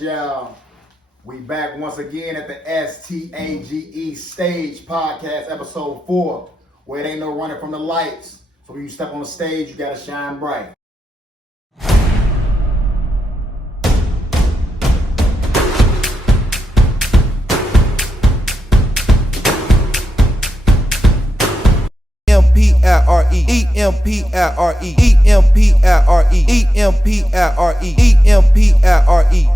Y'all. We back once again at the STAGE Stage Podcast, episode 4, where it ain't no running from the lights. So when you step on the stage, you gotta shine bright. E-M-P-I-R-E, E-M-P-I-R-E, E-M-P-I-R-E, E-M-P-I-R-E, E-M-P-I-R-E.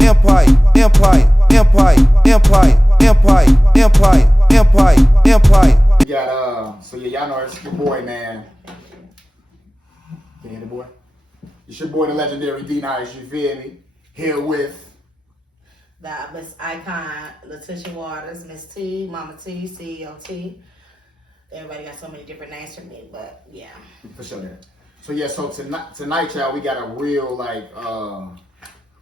Empire, empire, empire, empire, empire, empire, empire, empire. We got, y'all know it's your boy, man. Can you hear the boy? It's your boy, the legendary Dynasty, you feel me? Here with the Miss Icon, Letitia Waters, Miss T, Mama T, CEO T. Everybody got so many different names for me, but yeah. For sure. So tonight, y'all, we got a real,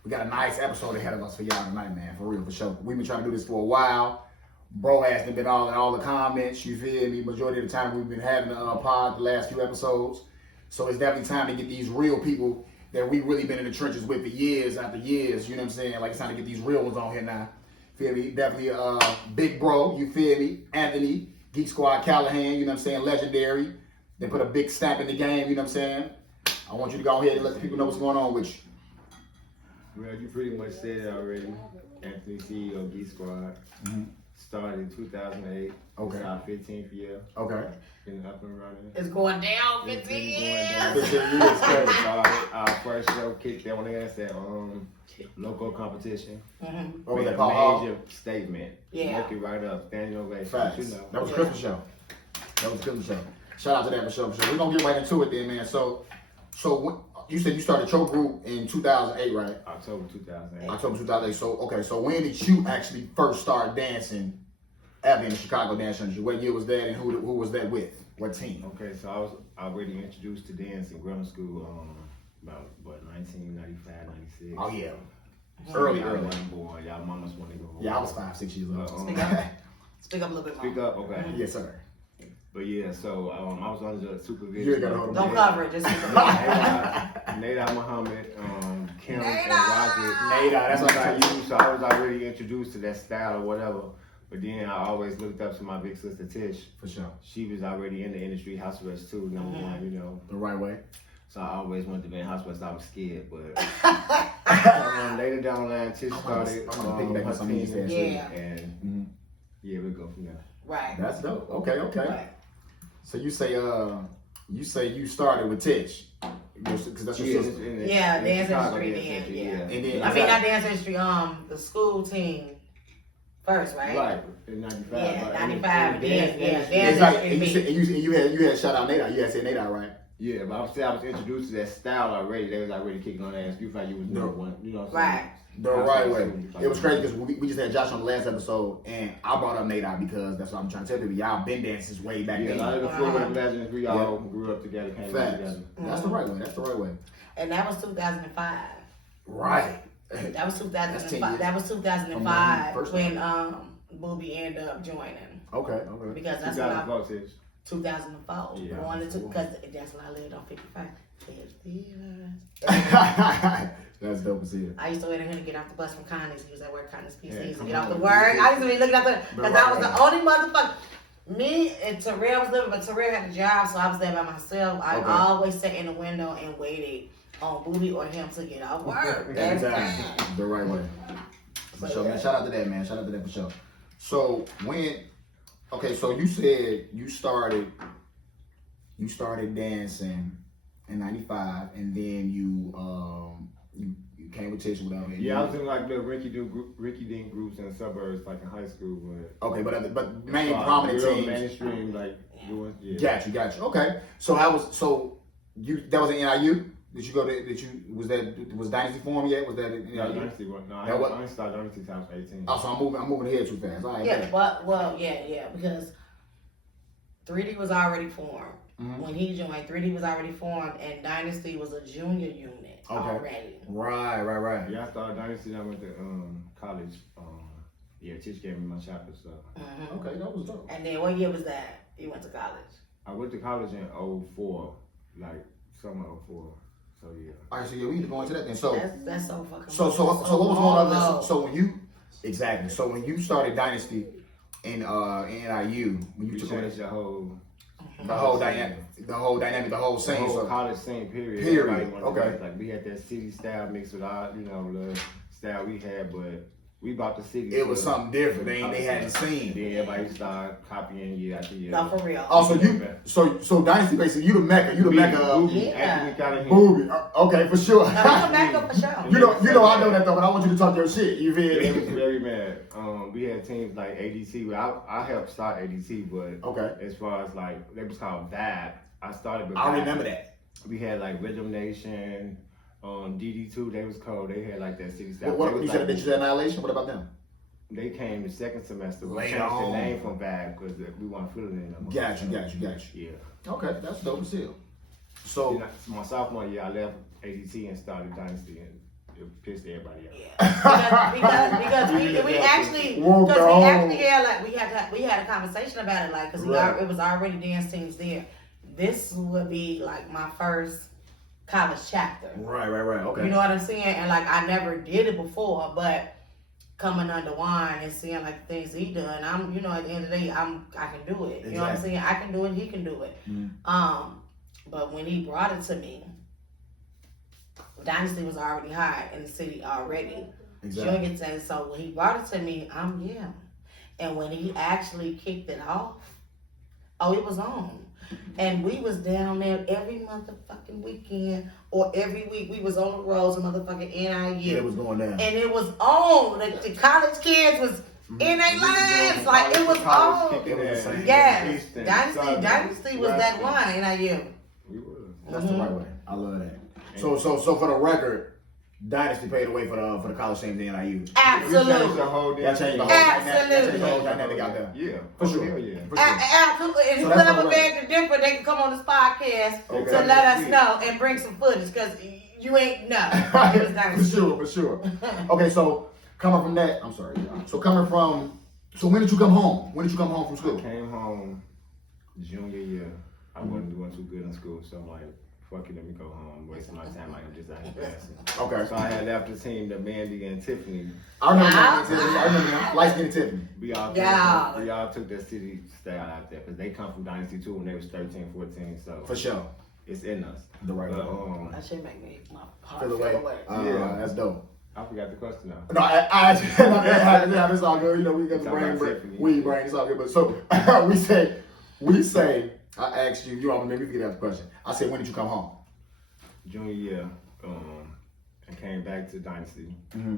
we got a nice episode ahead of us for y'all tonight, man. For real, for sure. We've been trying to do this for a while. Bro has been all in all the comments, you feel me? Majority of the time we've been having a pod the last few episodes. So it's definitely time to get these real people that we really been in the trenches with for years after years, you know what I'm saying? Like, it's time to get these real ones on here now. Feel me? Definitely big bro, you feel me? Anthony, Geek Squad Callahan, you know what I'm saying? Legendary. They put a big stamp in the game, you know what I'm saying? I want you to go ahead and let the people know what's going on with you. Well, you pretty much said it already. Anthony, CEO, Geek Squad. Mm-hmm. Started in 2008. Okay. It's our 15th year. Okay. Been up and running. It's going down 15 years. Our first show kicked on ass at local competition. Mm-hmm. Made a major statement. Yeah. Woke it right up. Standing ovation. Facts. You know. That was Christmas show. Shout out to that for sure. We're going to get right into it then, man. So you said you started your group in 2008, right? October 2008. October 2008. So when did you actually first start dancing ever in the Chicago Dance Industry? What year was that, and who was that with? What team? Okay, so I was already introduced to dance in grammar school about 1995, 96. Oh yeah, early. Boy, y'all mamas want to go home. Yeah, I was 5-6 years old. Speak up a little bit more. Speak up, okay. Mm-hmm. Yes, sir. But yeah, so I was under the supervision. You gotta hold Don't cover it, just Nada Muhammad, Kim, and Rocket. Nada, that's what I used. So I was already introduced to that style or whatever. But then I always looked up to my big sister Tish. For sure. She was already in the industry, house arrest too, number one, you know. The right way. So I always wanted to be in house arrest. I was scared, but later down the line, Tish started. I'm gonna think back on some of these things. Yeah. And yeah, we'll go from there. Right. That's dope. Okay. Right. So you say you started with Tish, because that's your sister. Yeah, dance industry then. Yeah. And then I mean, not dance industry. The school team first, right? Right. In 95. Yeah, right? 95. Dance Exactly. industry. And you had shout out Nada. You had said Nada, right? Yeah, but I was introduced to that style already. They was already kicking on ass. You thought you was number one. You know what I'm saying? Right. The right way. It was crazy because we just had Josh on the last episode, and I brought up Nada because that's what I'm trying to tell people. Y'all been dancing way back then. Yeah, a lot of the Florida legends, we all grew up together, came Facts. together. That's the right way. That's the right way. And that was 2005. Right. That was 2005. That was 2005 when Boobie ended up joining. Okay. Because that's what I. 2004. 2004. Yeah. Because that's when I lived on 55. That's dope to see it. I used to wait on him to get off the bus from Connie's. He was at work, Connie's PC. Yeah, He used to get off the work. I used to be looking at the, because I was the only motherfucker. Me and Terrell was living, but Terrell had a job, so I was there by myself. I always sat in the window and waited on Boobie or him to get off work. Every time. The right way. For sure, man. Shout out to that, man. Shout out to that for sure. So so you said you started dancing in 95, and then you came with Tish, whatever. Yeah, I was in like the Ricky Dean groups in the suburbs, like in high school. But okay, but main prominent teams. Mainstream, like doing. Yeah. Got you. Okay, so that was in NIU. Did you go to? Was Dynasty formed yet? Was that? No, Dynasty wasn't. No, I only started Dynasty till I was 18. Oh, so I'm moving ahead too fast. All right, Yeah, because 3D was already formed. Mm-hmm. When he joined, 3D was already formed, and Dynasty was a junior unit already. Right. Yeah, I started Dynasty, and I went to college. Tish gave me my chapter stuff. Mm-hmm. Okay, that was dope. And then what year was that? You went to college? I went to college in 04, like summer 04. So yeah. All right, so yeah, we need to go into that then. That's so fucking. So what was going on? So when you exactly. So when you started Dynasty in NIU, when you We took changed the whole dynamic, the whole scene. the whole So college scene. Period. Period. Everybody wanted Okay. to, like we had that city style mixed with our, the style we had, but we bought the city. it was something different. They hadn't And seen. then everybody started copying year after year. No, for real. Also, so Dynasty basically you the mecca of Boobie, Yeah. actually got in here. Boobie. Okay, for sure. No, we can back up for sure. You know I know that though, but I want you to talk your shit. You feel It was me? very mad. We had teams like ADT. Well, I helped start ADT, but Okay. as far as like they was called VAB. I started with I VAB. remember that. We had like Rhythm Nation, DD2. They was cold. They had like that city style. What They you was said? like- Did you say Annihilation? What about them? They came the second semester. We Later changed on. the name from VAB because we weren't feeling it no more. Got you. Yeah. Okay, that's dope as hell. Then So my sophomore year, I left ADT and started Dynasty, and it pissed everybody out. Yeah. because we actually Whoa, we had a conversation about it like because Right. it was already dance teams there. This would be like my first college chapter. right. Okay. You know what I'm saying? And like I never did it before, but coming under wine and seeing like the things he done, I'm at the end of the day I can do it. You know what I'm Exactly. saying? I can do it. He can do it. But when he brought it to me, Dynasty was already hot in the city already. Exactly. Junior thing. So when he brought it to me, and when he actually kicked it off, it was on. And we was down there every motherfucking weekend or every week. We was on the roads, motherfucking NIU. It was going down. And it was on. The college kids was in their lives. Like, it was on. Kicking It was ass. the same. Yes. Eastern, Dynasty was that Western. one, NIU. We was. That's the right way. I love that. So for the record, Dynasty paid the way for the college team, the NIU. We changed Absolutely. the whole damn That changed the whole thing. dynamic. That changed the whole Absolutely. dynamic out there. Yeah, For sure. Hell yeah. For sure. Absolutely. If So you that's put up what a bag to differ, they can come on this podcast Okay. to let us know and bring some footage because you ain't know. It was For Dynasty. sure. Okay, so coming from that, I'm sorry. So when did you come home? When did you come home from school? I came home junior year. I wasn't doing too good in school, so I'm like, fuck it, let me go home. Wasting my time like I'm just out here passing. Okay. So I had left the team to Mandy and Tiffany. I remember them. Light skin Tiffany. We all Yeah. took that city style out there because they come from Dynasty too when they was 13, 14. So For sure. it's in us. The right But, way. That shit make me my heart Feel away. Yeah. That's dope. I forgot the question now. No, yeah, it's all good. You know, we got the Talk about brain, Tiffany. weed brain, it's all good. But so we say, I asked you, you almost made me forget that question. I said, when did you come home? Junior year, and came back to Dynasty. Mm-hmm.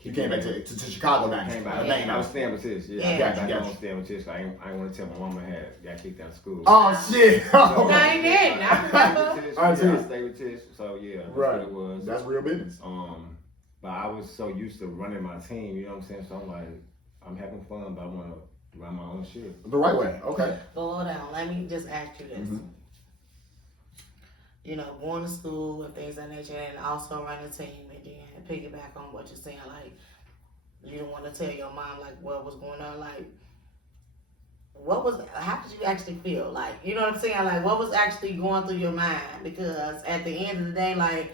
You came back to Chicago now. Came back. Yeah. I was staying with Tish. Yeah, Yeah. I got Gotcha. home staying with Tish. I ain't want to tell my mama got kicked out of school. Oh shit! No, you didn't. I remember. I I see. stayed with Tish. So yeah, that's Right. what it was. That's real business. But I was so used to running my team, you know what I'm saying? So I'm like, I'm having fun, but I want to run my own shit. The right way. Okay. Hold on. Let me just ask you this. Mhm. You know, going to school and things of that nature, and also running a team, and then piggyback on what you're saying, like you don't want to tell your mom like what was going on, like how did you actually feel, like, you know what I'm saying, like what was actually going through your mind? Because at the end of the day, like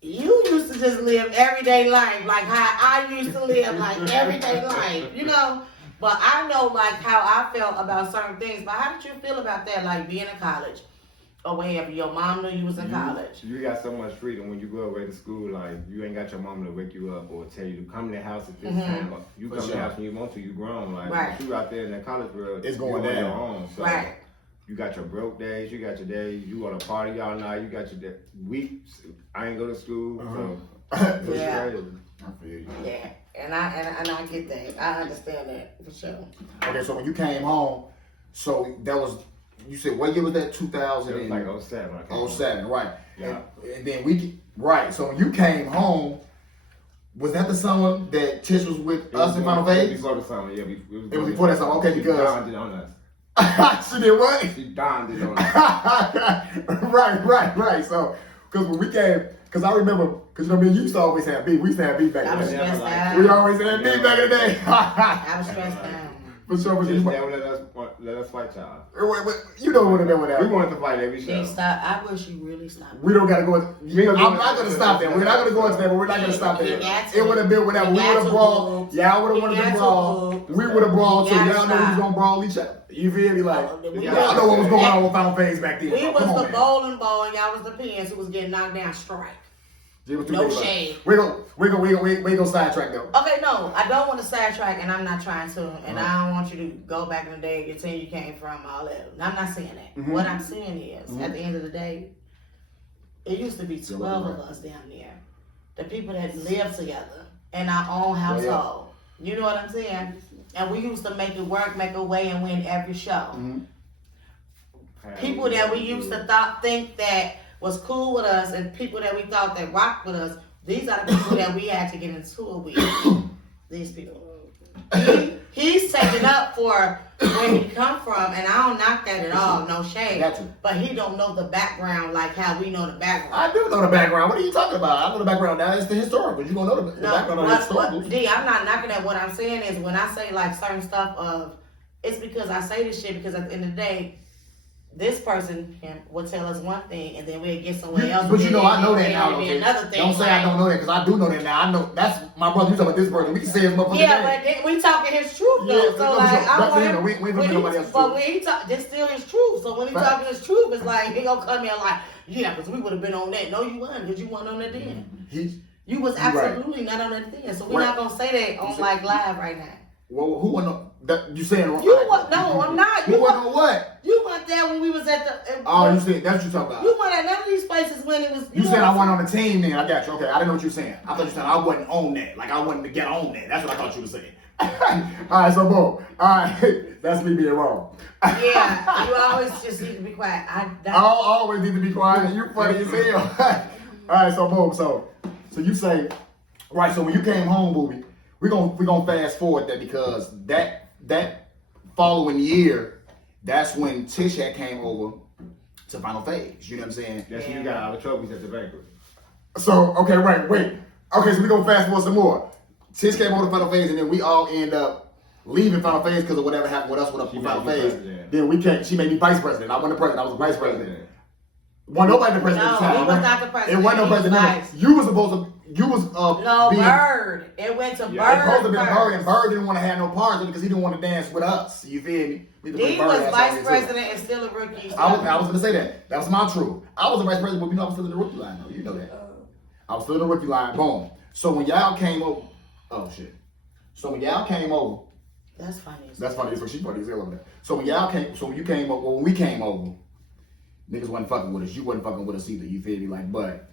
you used to just live everyday life, like how I used to live, like everyday life, you know. But I know like how I felt about certain things. But how did you feel about that, like being in college or wherever your mom knew you was in college? You got so much freedom when you go away to school. Like you ain't got your mama to wake you up or tell you to come to the house at this time. You For come to sure. the house when you want to. You grown. Like Right. you out there in that college world, It's going you on down. your own. So Right. you got your broke days. You got your days. You want to party all night. You got your weeks. I ain't go to school. So For Yeah. sure. I feel you. Yeah, and I get that. I understand that for sure. Okay, so when you came home, so that was, you said what year was that? 2000 it was like 07. I came home. 07, right? Yeah. And then right. So when you came home, was that the summer that Tish was with It us was in Final before- Phase? Before the summer, yeah. It was before that summer, okay, because- She donned it on us. She did what? She donned it on us. right. So, because when we came, because I remember, because you know, me and you used to always have beef. We used to have beef back I in was the day. stressed out. We always had beef back in the day. I was stressed out. For sure. Just never let us Let us fight y'all. You know what it been with that. We wanted to fight every show. Stop. I wish you really stopped. We don't gotta go. I'm not gonna stop there. We're not gonna go into that, but we're not gonna stop there. It would have been whatever. We would have brawled. Y'all would have wanted to brawl. We would have brawled. So y'all know we was gonna brawl each other. You feel me? Like y'all know what was going on with Final Phase back then. We was the bowling ball, and y'all was the pins who was getting knocked down strike. No shade. We go sidetrack though. Okay, no, I don't want to sidetrack, and I'm not trying to, and I don't want you to go back in the day, your team you came from, all that. I'm not saying that. Mm-hmm. What I'm saying is, at the end of the day, it used to be 12 of us down there, the people that lived together in our own household. You know what I'm saying? And we used to make it work, make a way, and win every show. Mm-hmm. People that we used to think that was cool with us, and people that we thought that rocked with us, these are the people that we had to get into it with. These people. He's taking up for where he come from, and I don't knock that at all, no shade. But he don't know the background like how we know the background. I do know the background. What are you talking about? I know the background now. It's the historical. You gonna know the background on the historical. D, I'm not knocking at what I'm saying is when I say like certain stuff of, it's because I say this shit because at the end of the day, this person will tell us one thing, and then we'll get somewhere else. But you know, I know that now. Another thing. Don't say I don't know that, because I do know that now. I know that's my brother. You talking about this person? We can say his motherfucker. Yeah, but we talking his truth though. Yeah, so like, I want we ain't nobody else's truth. But when he talk, this still his truth. So when he talking his truth, it's like he gonna come here like, yeah, because we would have been on that. No, you wasn't, because you weren't on that then. You was absolutely not on that then. So we're not gonna say that on like live right now. Well, who won that? You saying wrong? No, I'm not. You won on what? You weren't there when we was at the. Oh, you said that's what you talking about. You weren't at none of these places when it was. You said I wasn't on the team then. I got you. Okay, I didn't know what you were saying. I thought you said I wasn't on that. Like I wasn't to get on that. That's what I thought you were saying. All right, so boom. All right, that's me being wrong. Yeah, you always just need to be quiet. I always need to be quiet. You funny as hell. All right, so boom. So you say, right? So when you came home, Boobie, we're gonna fast forward that because that following year, that's when Tish had came over to Final Phase. You know what I'm saying? That's when you got all the trophies at the banquet. So okay, wait. Okay, so we're gonna fast forward some more. Tish came over to Final Phase, and then we all end up leaving Final Phase because of whatever happened with us with Final Phase. Then she made me vice president. I wasn't the president. I was the vice president. Wasn't nobody the president at the time. No, he was not the president. It wasn't no president. You was supposed to. You was Bird. It went to Bird. It supposed to be Bird, and Bird didn't want to have no parts because he didn't want to dance with us. You feel me? He was vice president and still a rookie. I was gonna say that. That was my truth. I was the vice president, but you know I was still in the rookie line. Though. You know that. I was still in the rookie line. Boom. So when y'all came over, oh shit. So when y'all came over, that's funny. That's funny. So she funny as hell over there. So when you came over, when we came over, niggas wasn't fucking with us. You wasn't fucking with us either. You feel me? Like, but.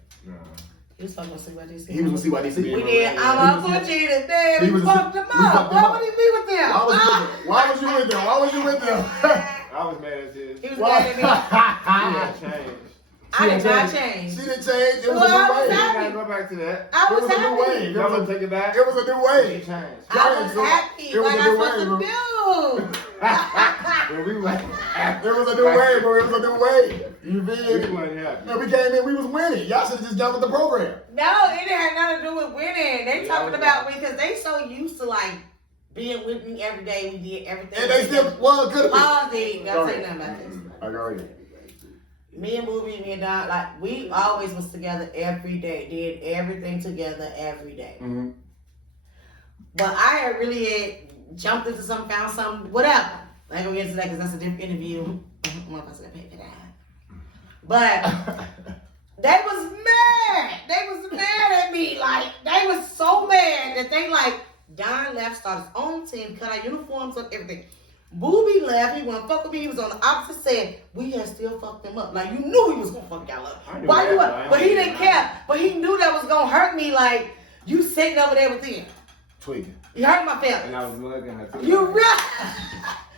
He was gonna see what they see. He was gonna see what they see. We did. I'm gonna put you to bed. We fucked him up. Why would he be with them? Why was you with them? I was mad at this. He was mad at me. He had changed. I did not change. She didn't change. It was a new wave. You gotta go back to that. I was happy. It was a new wave. Y'all gonna take it back? It was a new wave. She changed. I was happy. What I supposed to do? It was a new wave, bro. It was a new wave. You feel me? We weren't happy. No, we came in, we was winning. Y'all should have just jumped with the program. No, it didn't have nothing to do with winning. They talking about me because they so used to like being with me every day. We did everything. And they still, well, it could have been. Gotta say nothing about this. I got it. Me and Boobie, me and Don, like we always was together every day. Did everything together every day. Mm-hmm. But I had really jumped into something, found something, whatever. I ain't gonna get into that because that's a different interview. But they was mad. They was mad at me. Like, they was so mad that they like, Don left, started his own team, cut our uniforms up, everything. Boobie left, he wouldn't fuck with me, he was on the opposite side. We had still fucked him up. Like, you knew he was gonna fuck y'all up. Why you? But he didn't care. But he knew that was gonna hurt me, like, you sitting over there with him. Tweaking. You hurt my feelings. And I was mugging her too. You really?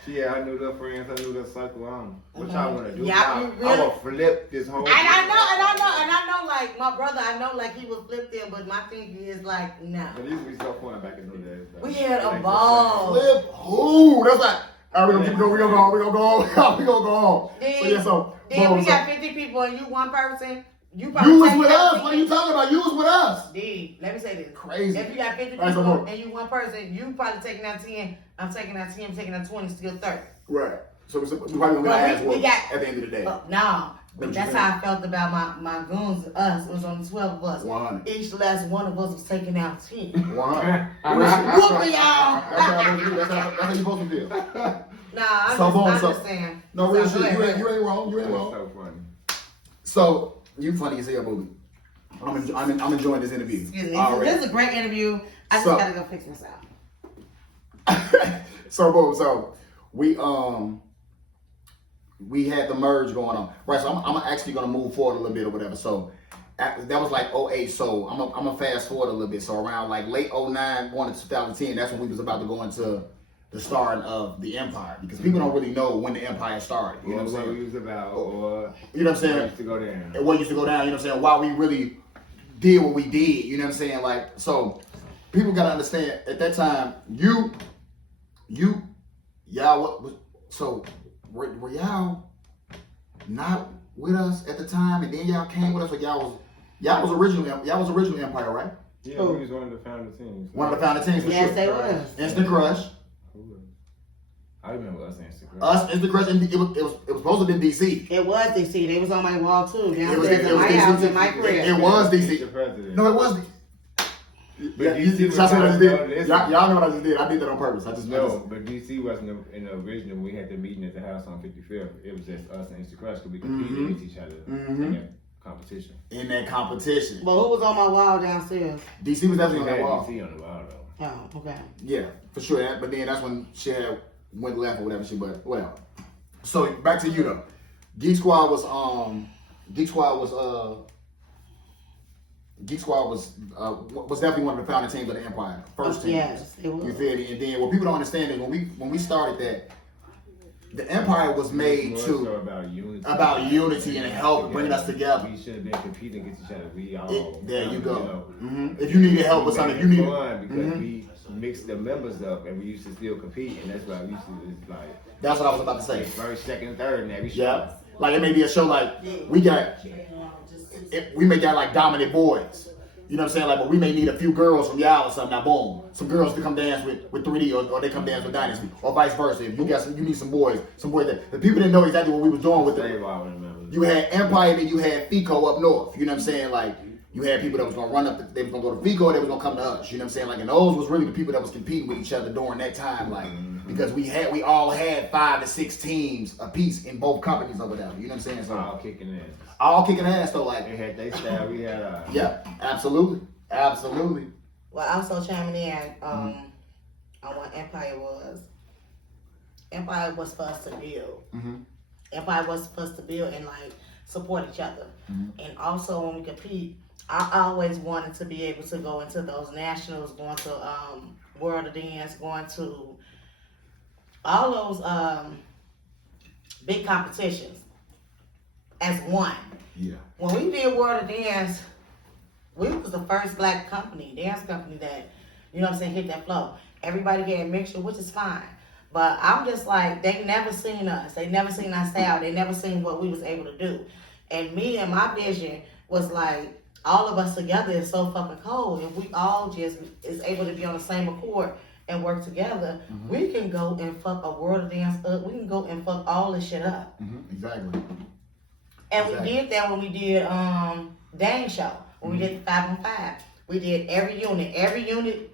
She had her new little friends, her new little circle on. What y'all want to do? Yeah, I'm gonna flip this whole thing. And I know, like, my brother, I know, like, he would flip them, but my thing is, like, no. But it used to be so fun back in the days. We had a ball. Flip who? That's like, all right, we're gonna keep going, we're gonna go on. Then we got 50 people and you one person. You was with us. What are you talking about? You was with us. D, let me say this. Crazy. If you got 50 people and you one person, you probably taking out 10. I'm taking out 10, I'm taking out 20, still 30. Right. So we probably gonna get our ass we whooped got- at the end of the day. No. What you That's mean? how I felt about my goons. Us, it was only 12 of us. 100. Each last one of us was taking out 10. 100. Whooping y'all. That's how you supposed to feel. Nah, I'm So, boom, just so- saying. No, real So, shit. go ahead. You ain't wrong. You ain't That's wrong. so funny. So you funny as hell, Boobie. I'm enjoying this interview. Excuse me. Already. This is a great interview. I just So- gotta go fix myself. So boom, so we had the merge going on, right? So I'm actually gonna move forward a little bit or whatever. So that was like 08. So I'm gonna fast forward a little bit. So around like late 09, going to 2010, that's when we was about to go into the starting of the Empire, because people don't really know when the Empire started. You know what I'm What saying? we was about, or You know what I'm saying? used to go down. And what used to go down, you know what I'm saying? Why we really did what we did, you know what I'm saying? Like, so people gotta understand at that time, y'all, so were y'all not with us at the time, and then y'all came with us, or y'all was original Empire, right? Yeah, we was one of the founder teams. One of the founding teams for Yes, sure. they was. Instant Crush, I remember us Instant Crush. us, Instant Crush, and it was supposed to be DC. It was DC. They was on my wall too. It was Downstairs in my DC. house, in my crib. It was He's DC. the president. No, it was DC. But Yeah, DC was y'all see what I just not did? on Y'all know what I just did. I did that on purpose. I just No, but DC wasn't in the original. We had the meeting at the house on 55th. It was just us and Instant Crush because we competed against each other in that competition. in that competition. But who was on my wall downstairs? DC was definitely We on had that wall. DC on the wall though. Oh, okay. Yeah, for sure. But then that's when shit had went left or whatever shit. But whatever. So back to you though. Geek Squad was definitely one of the founding teams of the Empire. First team. Yes, it was. You feel me? And then what people don't understand is when we started that, the Empire was made More to so about unity and help bring us together. We should have been competing against each other. We all There you go. know. If you needed help with something, if you made it needed. fun because we mixed the members up and we used to still compete, and that's why we used to just like That's what I was about to say. first, second, third in every show. Yeah. Like it may be a show like we may got like Dominant Boys. You know what I'm saying? Like, but we may need a few girls from y'all or something. Now, boom, some girls to come dance with 3D, or they come dance with Dynasty, or vice versa. If you got you need some boys that the people didn't know exactly what we was doing with Save them. all of them. You had Empire, then you had FICO up north. You know what I'm saying? Like, you had people that was gonna run up, they was gonna go to FICO, they was gonna come to us. You know what I'm saying? Like, and those was really the people that was competing with each other during that time. Like, because we all had 5 to 6 teams apiece in both companies or whatever. You know what I'm saying? So All kicking in. all kicking ass though. Like, They had their style. We had ours. yeah, absolutely. Absolutely. Well, also chiming in on what Empire was. Empire was for us to build. Empire was for us to build and like support each other. And also when we compete, I always wanted to be able to go into those nationals, going to World of Dance, going to all those big competitions as one. Yeah. When we did World of Dance, we was the first black dance company that, you know what I'm saying, hit that flow. Everybody had a mixture, which is fine. But I'm just like, they never seen us. They never seen our style. They never seen what we was able to do. And me and my vision was like, all of us together is so fucking cold. And we all just is able to be on the same accord and work together. We can go and fuck a World of Dance up. We can go and fuck all this shit up. Exactly. And Exactly. we did that when we did Dang Show. When we did 5-on-5. We did every unit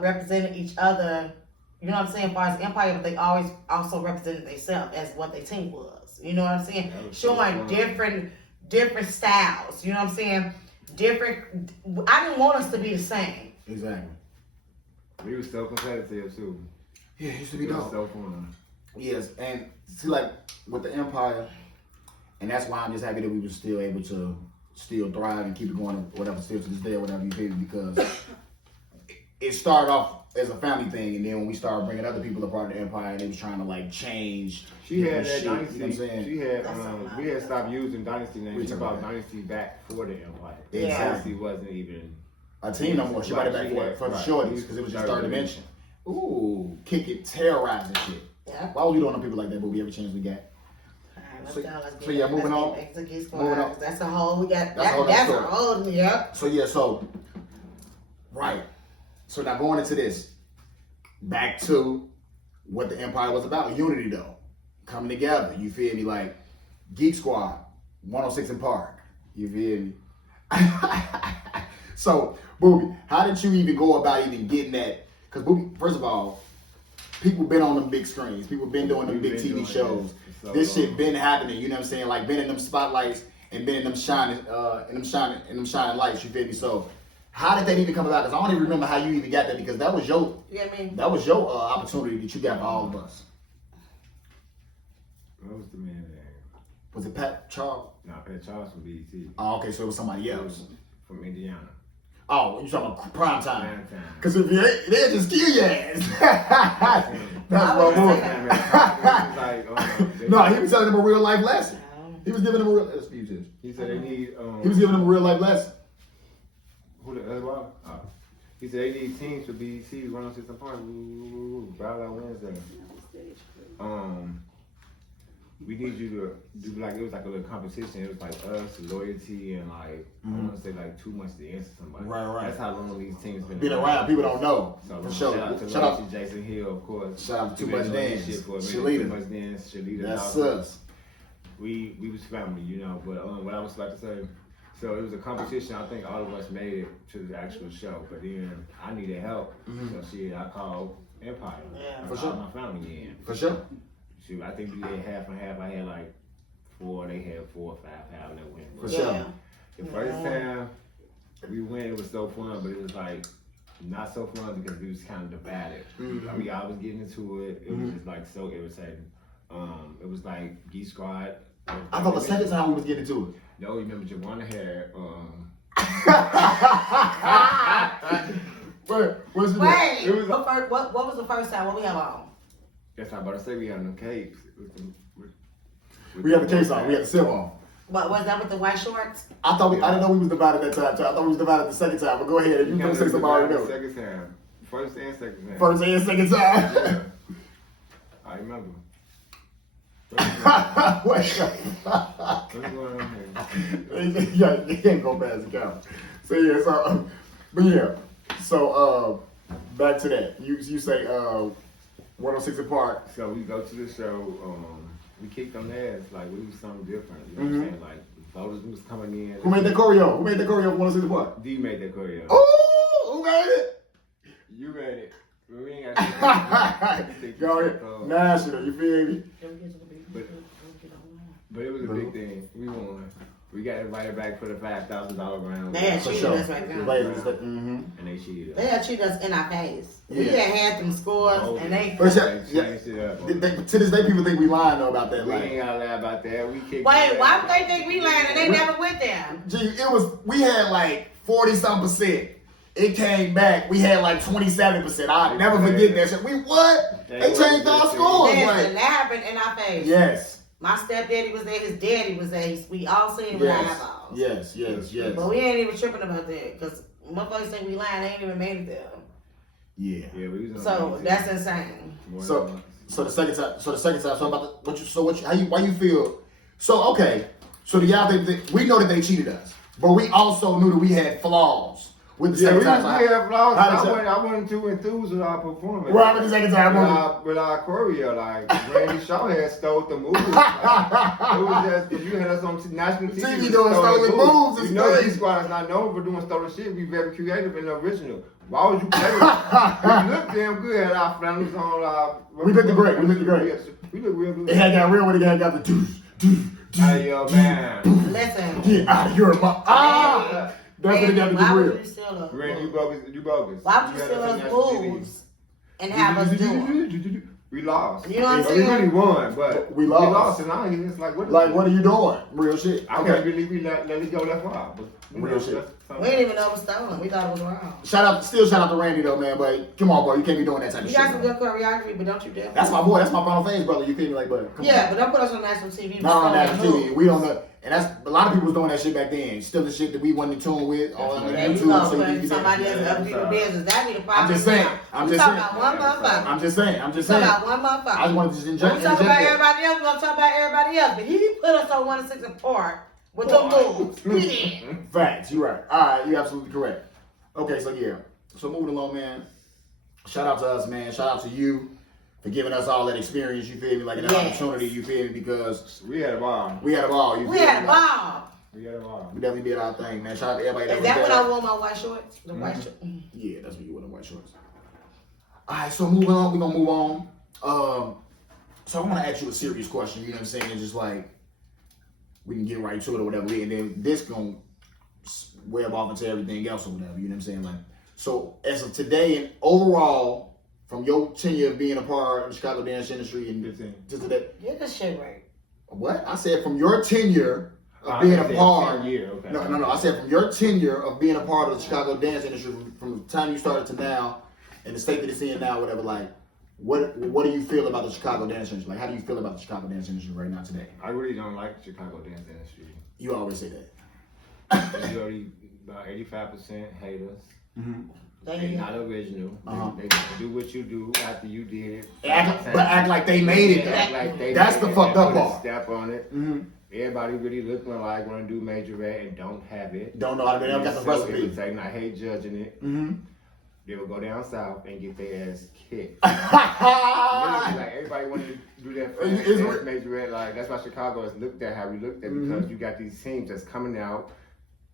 represented each other, you know what I'm saying, as far as Empire, but they always also represented themselves as what their team was. You know what I'm saying? Showing different styles, you know what I'm saying? I didn't want us to be the same. Exactly. We was so competitive too. Yeah, it used to be It was dope. so fun. Yes, and see, like with the Empire, and that's why I'm just happy that we were still able to still thrive and keep it going, whatever, still to this day, or whatever you feel, because it started off as a family thing, and then when we started bringing other people a part of the Empire, they was trying to like change. She had that shit, Dynasty. You know what I'm saying? She had we had stopped using Dynasty names. She brought Dynasty back for the Empire. Yeah. Dynasty wasn't even A team no more. She brought it back for the shorties because it was just third dimension. Ooh, kick it, terrorizing shit. Yeah. Why would we doing on people like that, Boobie, every chance we got? Let's So- go. Let's get so yeah, moving on. back to Geek Squad. Moving on. That's a whole. We got. That's a whole That's a story. whole. Yeah. So yeah, so right. So now going into this, back to what the Empire was about, unity though. coming together. You feel me? Like Geek Squad, 106 in Park. You feel me? So, Boobie, how did you even go about even getting that? Because Boobie, first of all, people been on them big screens. People been doing them big TV shows. This shit been happening. You know what I'm saying? Like been in them spotlights and been in them shining lights. You feel me? So, how did that even come about? Because I don't even remember how you even got that. Because that was your opportunity that you got for all of us. What was the man's name? Was it Pat Charles? No, Pat Charles from BET. Oh, okay, so it was somebody else. From Indiana. Oh, you talking about prime time? Prime time. Because if you ain't, they'll just kill your ass. That's what No, he was telling them a real life lesson. He was giving them a real lesson. He said they need. He was giving them a real life lesson. Who the hell? He said they need teams for BET 106 and Park. Battle out Wednesday. We need you to do like it was like a little competition. It was like us, loyalty, and like I don't want to say like too much to answer somebody. Right. That's how long these teams been around. People don't know. So for sure. Shout out to Jason Hill, of course. Shout out to Too Much Dance. Too Much Dance. Shalita. That's us. We was family, you know. But what I was about to say. So it was a competition. I think all of us made it to the actual show, but then I needed help. So I called Empire. Yeah, I called my family in. For sure. Shoot, I think we did half and half. I had like 4. They had 4 or 5 half that went. For sure. The first time we went, it was so fun, but it was like not so fun because we was kind of divided. I mean, I was getting into it. It was just like so irritating. It was like Geek Squad. I thought the second time we was getting to it. No, remember Javonna had Wait, what's the Wait, what was the first time? What we have on? That's how I'm about to say we had them capes. We had the case on. We had the silk on. What was that with the white shorts? I didn't know we was divided that time. I thought we was divided the second time. But go ahead. You can say something already know. Second time. First and second time. First and second time. Yeah. I remember. What's going on here? Yeah, you can't go past the count. So yeah, but yeah. So back to that. You say 106 in Park. So we go to the show. We kicked them ass like we was something different. You know what I'm saying? Like voters was coming in. Who made that choreo? Who made the choreo for 106 in Park? D made that choreo. Oh, who made it? You made it. We ain't got to go ahead. National, you feel me? But it was a big thing. We won. We got invited back for the $5,000 round. They had cheated us right now. And they cheated us. They had cheated us in our face. We had them scores and they changed it up. To this day, people think we lying though about that. We ain't gotta lie about that. We kicked. Wait, why would they think we lying and they never went there? Gee, we had like 40-some%. It came back. We had like 27%. I'll never forget that shit. We what? They changed our scores. Listen, that happened in our face. Yes. My stepdaddy was there, his daddy was there. We all seen with our eyeballs. Yes. But we ain't even tripping about that because motherfuckers think we lying. They ain't even made it there. Yeah. We was so that's insane. So the second time. So about why you feel? So okay. So do y'all think we know that they cheated us, but we also knew that we had flaws. With the second time. We had flaws. I wasn't too enthused with our performance. Right, with the second time. With our choreo, like Randy Shaw had stole the moves. It was just if you had us on national TV. TV doing stolen moves. You know, Geek Squad is not known for doing stolen shit. We very creative and original. Why would you play with us? We looked damn good at our flannels on. We looked great. We look real good. It had got real when it got the Hey yo, man. Listen. Get out of your mouth. That's what it got to be real. Randy, you bogus. Why would you steal us moves and have us do it? We lost. You know what I'm saying? We really won, but we lost. We lost, and now it's like, what are you doing? Real shit. I can't believe we let it go that far. Real shit. We didn't even know it was stolen. We thought it was wrong. Shout out to Randy though, man. But come on, bro, you can't be doing that type of shit. You got some good choreography, but don't you dare. That's my boy. That's my final phase, brother. You feel me, like, but come on. But don't put us on national TV. Not on national TV. We don't know. And that's a lot of people was doing that shit back then. Still the shit that we wasn't in tune with on YouTube. So somebody else other people's business. That be the problem. I'm just saying. I'm talking about one motherfucker. I'm just saying. Talking about one motherfucker. I just want to just inject. When we talk about everybody else, we're gonna talk about everybody else. But he put us on 106 apart with them moves. We did. Facts. You're right. All right. You're absolutely correct. Okay. So yeah. So moving along, man. Shout out to us, man. Shout out to you. for giving us all that experience, you feel me? Like, that opportunity, you feel me? Because We had a ball. we had a ball, you feel We me? had a ball. We had a ball. We definitely did our thing, man. Shout out to everybody Is was that when there. I wore my white shorts? The white shorts? Yeah, that's when you wore the white shorts. All right, so moving on. We're going to move on. So I want to ask you a serious question, you know what I'm saying? Just like, we can get right to it or whatever. And then this going to web off into everything else or whatever, you know what I'm saying? Like, so as of today and overall, from your tenure of being a part of the Chicago dance industry and just today. Get this shit right. What? I said from your tenure of being a part. Okay. No. I said from your tenure of being a part of the Chicago dance industry, from the time you started to now, and the state that it's in now, whatever. Like, what do you feel about the Chicago dance industry? Like, how do you feel about the Chicago dance industry right now today? I really don't like the Chicago dance industry. You always say that. Majority, about 85% hate us. Mm-hmm. They not original. Uh-huh. They do what you do after you did it. Act like they made it. Act like they That's did the it. fucked They up put a part. Step on it. Mm-hmm. Everybody really looking like want to do majorette and don't have it. Don't know how to do it. They don't got the So recipe. it's like, I hate judging it. Mm-hmm. They will go down south and get their ass kicked. Literally, like everybody wanted to do that fast majorette. Like that's why Chicago is looked at how we looked at because you got these teams that's coming out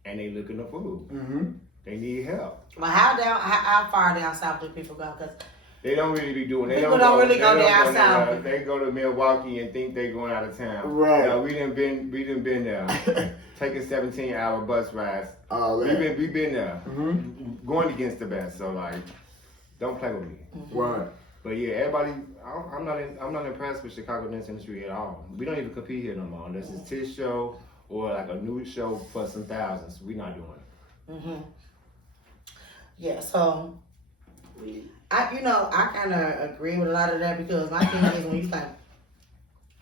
and they looking the fool. Mm-hmm. They need help. But how far down south do people go? Because They don't really be doing. They people don't really go down nowhere. south. They go to Milwaukee and think they going out of town. Right. No, we done been there. Taking 17-hour bus rides. Oh, we been there. Mm-hmm. Going against the best. So like, don't play with me. Right. But yeah, everybody. I'm not impressed with Chicago dance industry at all. We don't even compete here no more unless it's Tish show or like a new show for some thousands. We not doing it. Mm-hmm. Yeah, so I kind of agree with a lot of that because my thing is when you think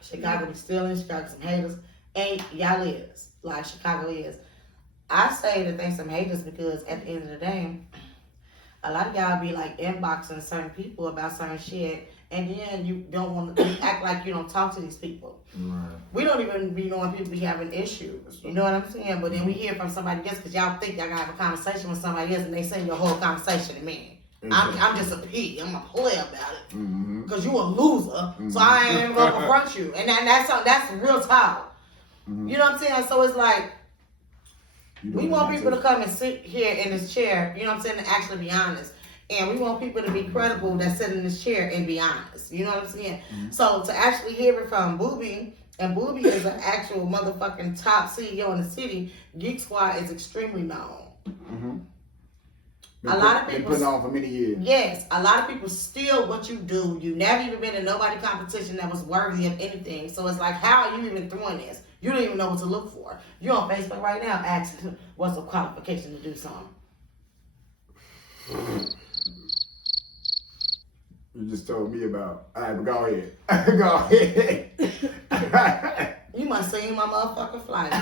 Chicago be stealing, Chicago some haters, and y'all is like Chicago is. I say that they some haters because at the end of the day, a lot of y'all be like inboxing certain people about certain shit, and then you don't want to act like you don't talk to these people. Right. We don't even be knowing people be having issues. You know what I'm saying? But then we hear from somebody else because y'all think y'all gotta have a conversation with somebody else, and they send your whole conversation to me. I'm just a pig. I'm a player about it. Mm-hmm. Because you a loser, so I ain't even gonna confront you. And that's real talk. Mm-hmm. You know what I'm saying? So it's like, we doing want that people too. to come and sit here in this chair, you know what I'm saying, and actually be honest. And we want people to be credible that sit in this chair and be honest. You know what I'm saying? Mm-hmm. So to actually hear it from Boobie, and Boobie is an actual motherfucking top CEO in the city, Geek Squad is extremely known. Mm-hmm. A lot of people been putting on for many years. Yes, a lot of people steal what you do. You never even been in nobody competition that was worthy of anything. So it's like, how are you even doing this? You don't even know what to look for. You're on Facebook right now asking what's the qualification to do something. You just told me about. All right, but go ahead. Go ahead. You must seen my motherfucking flight.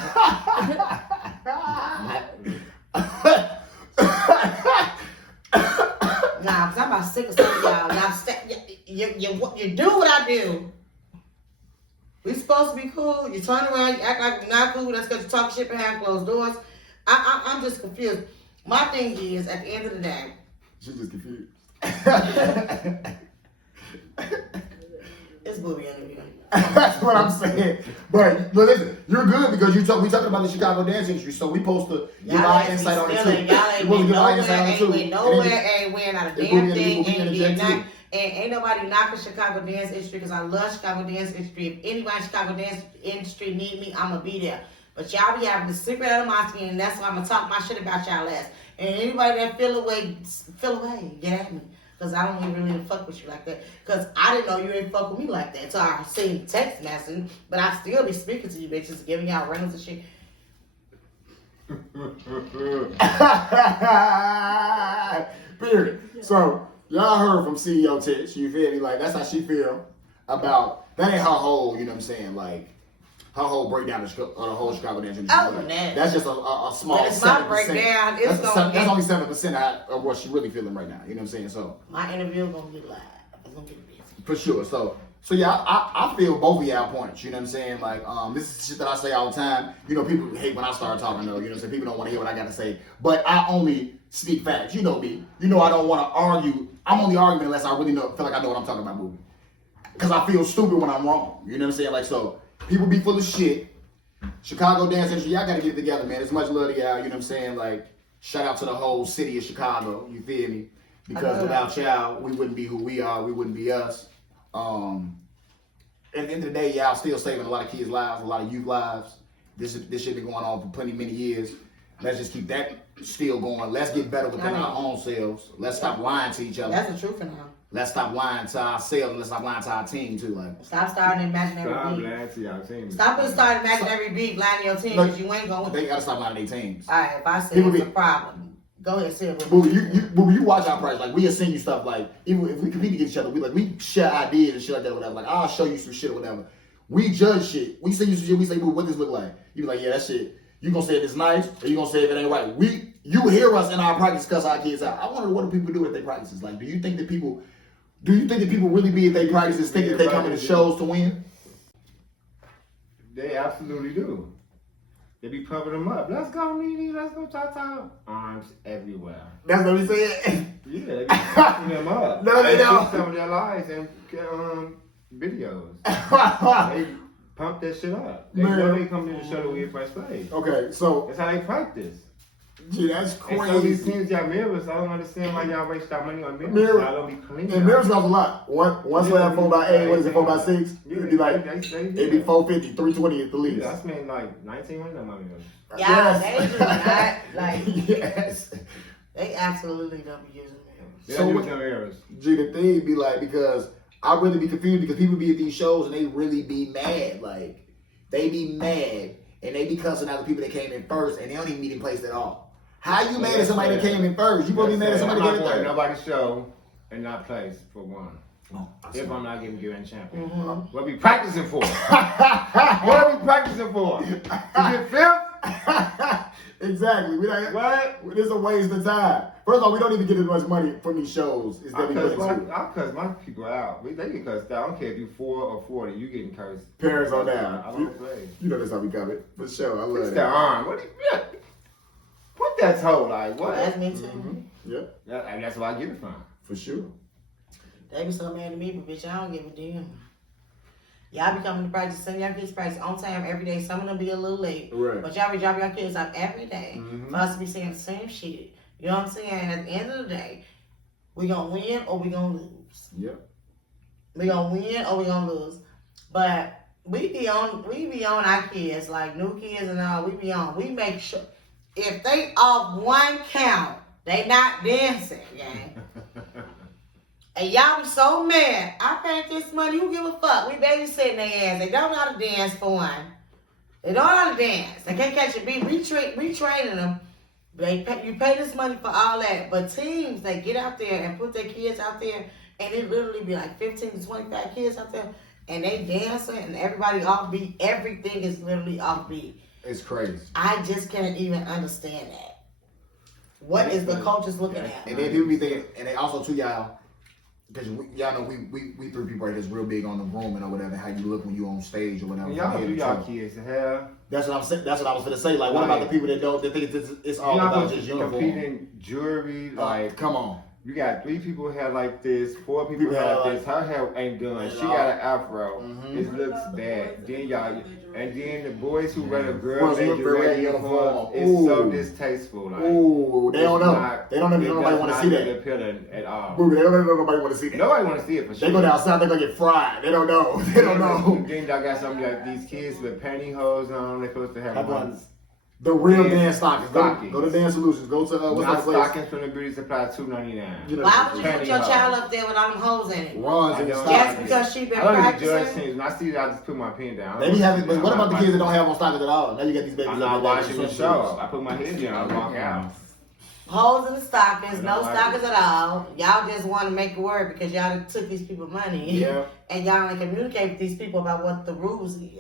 Nah, because I'm about sick of some of y'all. You do what I do. We supposed to be cool. You turn around, you act like we're not cool. That's because you talk shit behind closed doors. I'm just confused. My thing is, at the end of the day, She's just confused. it's Boobie interview. That's what I'm saying. But listen, you're good because we talking about the Chicago dance industry, so we supposed to give our insight on it too. Y'all ain't We been give our nowhere, insight on it ain't too. went nowhere, ain't wearing out a It's damn Boobie thing, and ain't did Jack nothing. too. And ain't nobody knocking Chicago dance industry because I love Chicago dance industry. If anybody in Chicago dance industry need me, I'ma be there. But y'all be having the secret animosity, and that's why I'm gonna talk my shit about y'all ass. And anybody that feel away, get at me. Because I don't even really fuck with you like that. Because I didn't know you didn't fuck with me like that. So I seen text messaging, but I still be speaking to you bitches, giving y'all rings and shit. Period. So y'all heard from CEO Tish, you feel me? Like that's how she feel about that. Ain't her whole, you know what I'm saying? Like her whole breakdown of the whole Chicago dance industry. Oh, Like, man. that's just a small. But it's my 7%. breakdown. It's gonna that's be- only 7% of what she really feeling right now. You know what I'm saying? So My interview is gonna be live. It's gonna be busy. for sure. So yeah, I feel both of y'all points. You know what I'm saying? Like this is shit that I say all the time. You know, people hate when I start talking though. You know what I'm saying? People don't want to hear what I got to say. But I only speak facts. You know me. You know I don't want to argue. I'm only arguing unless I really feel like I know what I'm talking about. Movie. because I feel stupid when I'm wrong. You know what I'm saying? Like, so people be full of shit. Chicago dance industry, y'all gotta get it together, man. It's much love to y'all. You know what I'm saying? Like, shout out to the whole city of Chicago. You feel me? Because without y'all, we wouldn't be who we are. We wouldn't be us. At the end of the day, y'all still saving a lot of kids' lives, a lot of youth lives. This shit been going on for many years. Let's just keep that still going. Let's get better within our own selves. Let's stop lying to each other. That's the truth now. Let's stop lying to ourselves. Let's stop lying to our team too. Like, stop starting imaginary Stop beef. lying to y'all team. Stop starting imaginary beef, lying to your team, because you ain't going. They gotta stop lying to their teams. All right, if I say it's a problem, go ahead, say it. Boobie, you watch our price. Like, we send you stuff. Like, even if we compete against each other, we share ideas and shit like that or whatever. Like, I'll show you some shit or whatever. We judge shit. We send you some shit. We say, "Boo, what this look like?" You be like, "Yeah, that shit." You gonna say if it's nice, or you gonna say if it ain't right. You hear us in our practice cuss our kids out. I wonder what do people do at their practices. Like, do you think that people really be at their practices thinking they come to the shows to win? They absolutely do. They be pumping them up. Let's go, Nene. Let's go, Tata. Arms everywhere. That's what he said. Yeah, they be pumping them up. No, they don't. Some of their lives and videos. They pump that shit up. They know they come to the show that we in first place. Okay, so That's how they practice. gee, that's And some of these crazy. teams got mirrors. I don't understand why y'all waste y'all money on mirrors. Mirror. Y'all don't be clean. And mirrors cost a lot. One slab 4x8, what is it, 4x6? It'd be like, it'd be 450, 320 at the least. I spent like $1,900 on my mirrors. Yeah, they do not like. Yes. They absolutely don't be using mirrors. They So don't what- use no mirrors. Gee, the thing be like, because I really be confused because people be at these shows and they really be mad. Like, they be mad and they be cussing out the people that came in first and they don't even meet in place at all. How you mad at somebody that came in first? You probably mad at somebody that I'm came in not going to third. nobody's show and not place for one. Oh, If I'm not getting given champion. Mm-hmm. What are we practicing for? What are we practicing for? To get fifth? Exactly. We don't, What? it's a waste of time. First of all, we don't even get as much money from these shows as I that we put cuss into. my people out. They get cussed out. I don't care if you 4 or 40. You getting cursed. Parents on down. I don't play. You know that's how we cover it. For sure. I love It's that. the arm. What? Put that toe like what? That's me too. Mm-hmm. Yep, And that's where I get it from. for sure. They be so mad at me, but bitch, I don't give a damn. Y'all be coming to practice, send y'all kids to practice on time every day. Some of them be a little late. Right. But y'all be dropping y'all kids off every day. Mhm. For us to be saying the same shit. You know what I'm saying? At the end of the day, we gonna win or we gonna lose. Yep. We gonna win or we gonna lose. But we be on our kids, like new kids and all, we make sure if they off one count, they not dancing, gang. And y'all be so mad. I paid this money. Who give a fuck? We babysitting their ass. They don't know how to dance for one. They don't know how to dance. They can't catch a beat. We training them. You pay this money for all that. But teams, they get out there and put their kids out there, and it literally be like 15 to 25 kids out there, and they dancing, and everybody off beat. Everything is literally off beat. It's crazy. I just can't even understand that. What is the coaches looking at? And then people be thinking, and they also too, y'all, because y'all know we three people right that's real big on the grooming or whatever, how you look when you on stage or whatever. And y'all Yeah, do y'all true. kids to hell. That's what I'm saying. That's what I was gonna say. Like, what about the people that don't? That think it's all Y'all about go just uniform? competing jewelry, like Come on. you got 3 people hair like this, 4 people People hair hair like this. Her hair ain't done. She got an afro. Mhm. It looks bad. Then y'all, and then the boys who wear the girl Boys who major wear red uniform. uniform, it's so Ooh. distasteful. Like, Ooh, they don't know. not- They don't know. it Nobody does want to not see look that. appealing at all. Boo, they don't know nobody want to see that. Nobody want to see it for sure. They go outside, they gonna get fried. They don't know. They don't know. Then y'all got some like these kids with pantyhose on. They're supposed to have How about ones. the real Yeah. dance stockings? Go to Dance Solutions. Go to what's Not that place? stockings from the beauty supply, $2.99. You know, Why would you put your Pantyhose. child up there with all them hoes in it? Runs in the I don't- Just stockings. because she been I don't even judge practicing? teams. When I see that, I just put my pen down. They be having, but what about the kids that don't have on stockings at all? Now you got these babies. I'm up not there watching the with show. I put my head down. I walk out. Hoes in the stockings, I no don't like stockings at all. Y'all just want to make it work because y'all done took these people money. Yeah. And y'all ain't communicate with these people about what the rules is.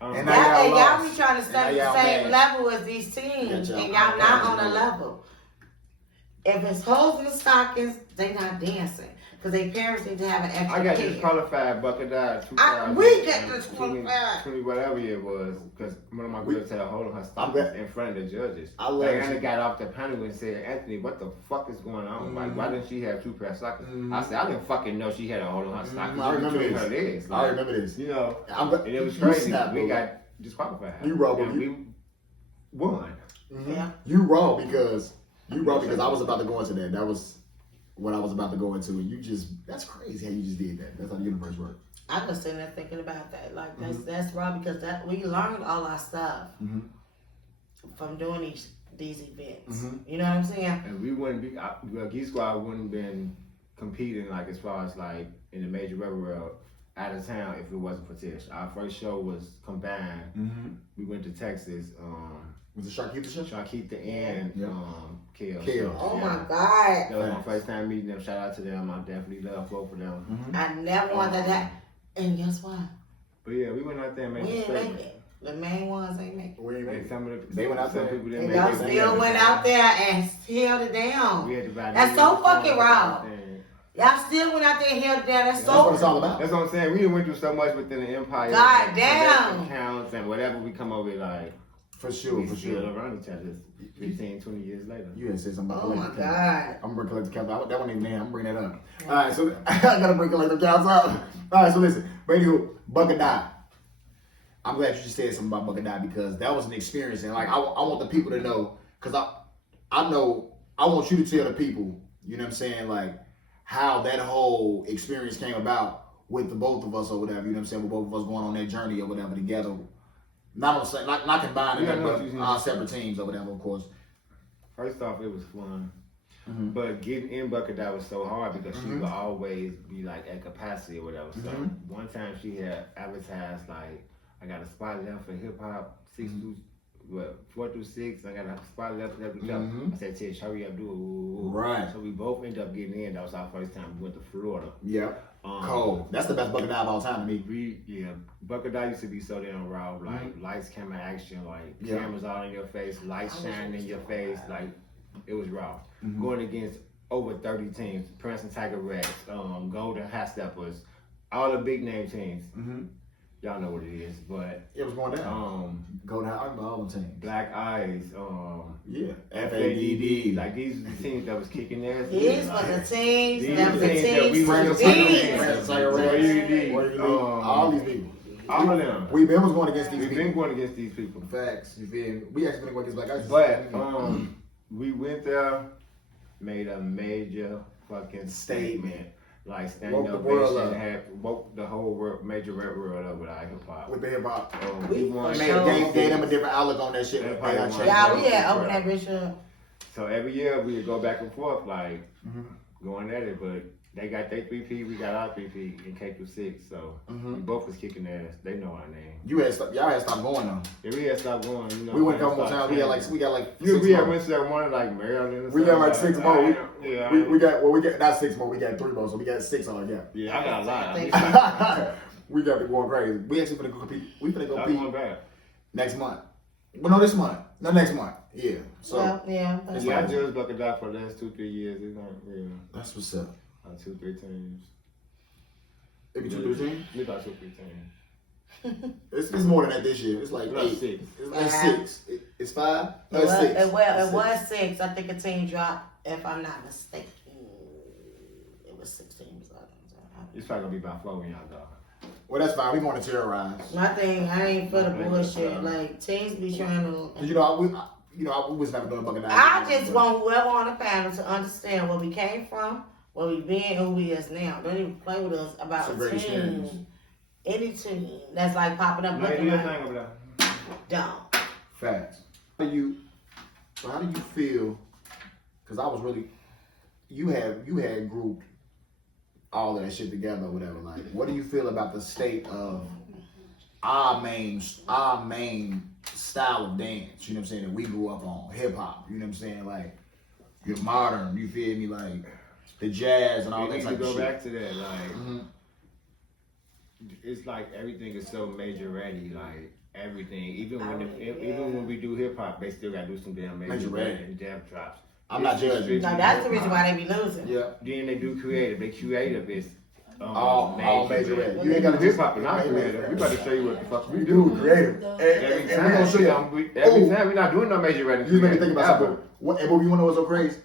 And Y'all, now y'all y'all lost. be trying to stay And at now the y'all same mad. level as these teams, Yeah, y'all and y'all not on a mad. level. If it's holes in the stockings, they not dancing. Because their parents need to have an extra I got care. disqualified bucket died. We got disqualified. 20 whatever year it was, because one of my girls had a hole on her stockings in front of the judges. I love Diana it. got off the panel and said, "Anthony, what the fuck is going on? Like, why didn't she have 2 pair of stockings?" I said, "I didn't fucking know she had a hole on her stockings. I remember between this. her legs." I remember this. You know, I'm- and it was you crazy. snapped, We bro. got disqualified. You wrong, and bro. we won. Yeah. You wrong because I was about to go into that. That was what I was about to go into, and that's crazy how you just did that. That's how the universe works. I was sitting there thinking about that. Like that's right because that we learned all our stuff from doing these events. You know what I'm saying? And we wouldn't be, Geek Squad wouldn't have been competing like as far as like in the major rap world out of town if it wasn't for Tish. Our first show was combined. We went to Texas. Was it Sharkeetha show? Sharkeetha and Kale. Oh Yeah. my God. That was my first time meeting them. Shout out to them. I definitely love both of them. I never wanted that. And guess what? But yeah, we went out there and We made ain't a make statement. it. The main ones ain't make it. We ain't And make some of the, They went out some there. people didn't And make y'all it. still went out there and held it down. We had to buy That's new so uniforms fucking and wrong. everything. Y'all still went out there and held it down. That's That's what it's so. all about. That's what I'm saying. We went through so much within the empire. God and damn. production counts and whatever we come over with, like, For sure, we for still sure. around each other 15, 20 years later. You had said something about Oh my collective God. counts. I'm gonna collect the counts. That one ain't there. I'm bringing that up. All right, so I gotta bring collective counts up. All right, so listen, but anywho, Bucket Die. I'm glad you just said something about Bucket Die because that was an experience, and like I want the people to know, because I know I want you to tell the people, you know what I'm saying, like how that whole experience came about with the both of us or whatever, you know what I'm saying, with both of us going on that journey or whatever together. Not combining, Yeah, I know what but you're saying. our separate teams or whatever, of course. First off, it was fun. But getting in Bucket that was so hard because she would always be like at capacity or whatever. So one time she had advertised like, I got a spot left for hip hop 4 through 6. I got a spot left for that. I said, Tish, hurry up, do it. Right. So we both ended up getting in. That was our first time we went to Florida. Yeah. Cold. That's the best Bucket Die of all time to me. Bucket Die used to be so damn raw. Like lights, camera, action. Like cameras all in your face, lights shining in your face. Like it was raw. Going against over 30 teams, Prince and Tiger Rex, Golden High Steppers, all the big name teams. Y'all know what it is, but It was going down. Go down. I remember all the teams. Black Eyes, Yeah. FADD, like these were the teams that was kicking their ass. These were the teams. These Them were the the teams that we teams. were These. All these people. All of them. We've been going against these We've people. been going against these people. Facts. You feel me? We actually been going against Black Eyes. But we went there, made a major fucking statement. Like standing Woke the up world and up. had woke the whole world, major rap world up with our hip hop. With the hip hop. We won. Gave them a different outlook on that shit. Everybody They got won. changed. Yeah, we had opened that bitch up. So every year we would go back and forth, like going at it. But they got their 3P, we got our 3P in K through 6. So we both was kicking their ass. They know our name. Y'all had stopped going though. Yeah, we had stopped going. You know, We went a couple more times. We got like 6 we had more. went to that one like Maryland. Or We got like something. 6 more. We got not 6 more. We got 3 more. So we got 6 on our gap. Yeah, I got a lot. We got to go crazy. We actually finna go compete. We finna go I'm compete going back. next month. Well, no, this month. No, next month. Yeah. So Well, yeah. That's Yeah, I fine. judged Bucket Die for the last 2-3 years. It's not real. that's what's up. 2-3 teams. Maybe 2 teams. Maybe about 2-3 teams. It's more than that this year. It's like About 8. 6. It's like 6. It's 5. No, It it's was, 6. it It's was 6. I think a team dropped, if I'm not mistaken. It was 6 teams. It's probably gonna be about 4 when y'all go. Well, that's fine. We going to terrorize. My thing, I ain't for the bullshit. Like, teams be trying to. Cause we was never doing Bucket Die. I just want whoever on the panel to understand where we came from, where we been, and who we is now. Don't even play with us about Some a great team. experience. Any team that's like popping up No, looking do your like thing over there. dumb. Facts. How do you feel? Cause I was really, you had grouped all of that shit together or whatever. Like, what do you feel about the state of our main style of dance? You know what I'm saying? That we grew up on, hip hop. You know what I'm saying? Like, you're modern. You feel me? Like the jazz and all We that need to type go of shit. back to that. Like, it's like everything is so major ready. Like everything, even when we do hip hop, they still gotta do some damn major Major ready ready. and jab drops. I'm not judging. No, that's the reason why they be losing. Yeah. Then they do creative. They creative is All major red. You ain't got to hip hop and not creative. We about to show you what the fuck We do creative. Every And we gonna show you. Every time we're not doing no major red. You made me think about something. What? And you wanna know what's so crazy?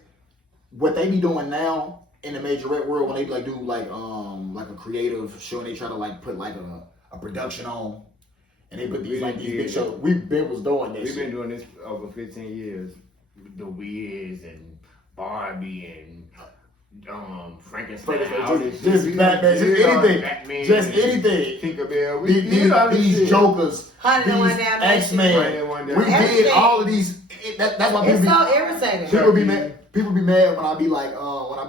What they be doing now in the major red world when they like do like a creative show and they try to like put like a production on. And they put these like these big shows. We've been doing this. We've been doing this over 15 years. The Wiz and Barbie and Frankenstein. Just Batman, just anything. Batman, just anything. Tinkerbell. We did all this these shit. Jokers, 101 these Dalmatians. X-Men. We did Everything. all of these. That's why It's people so irritating. people be mad. People be mad when I be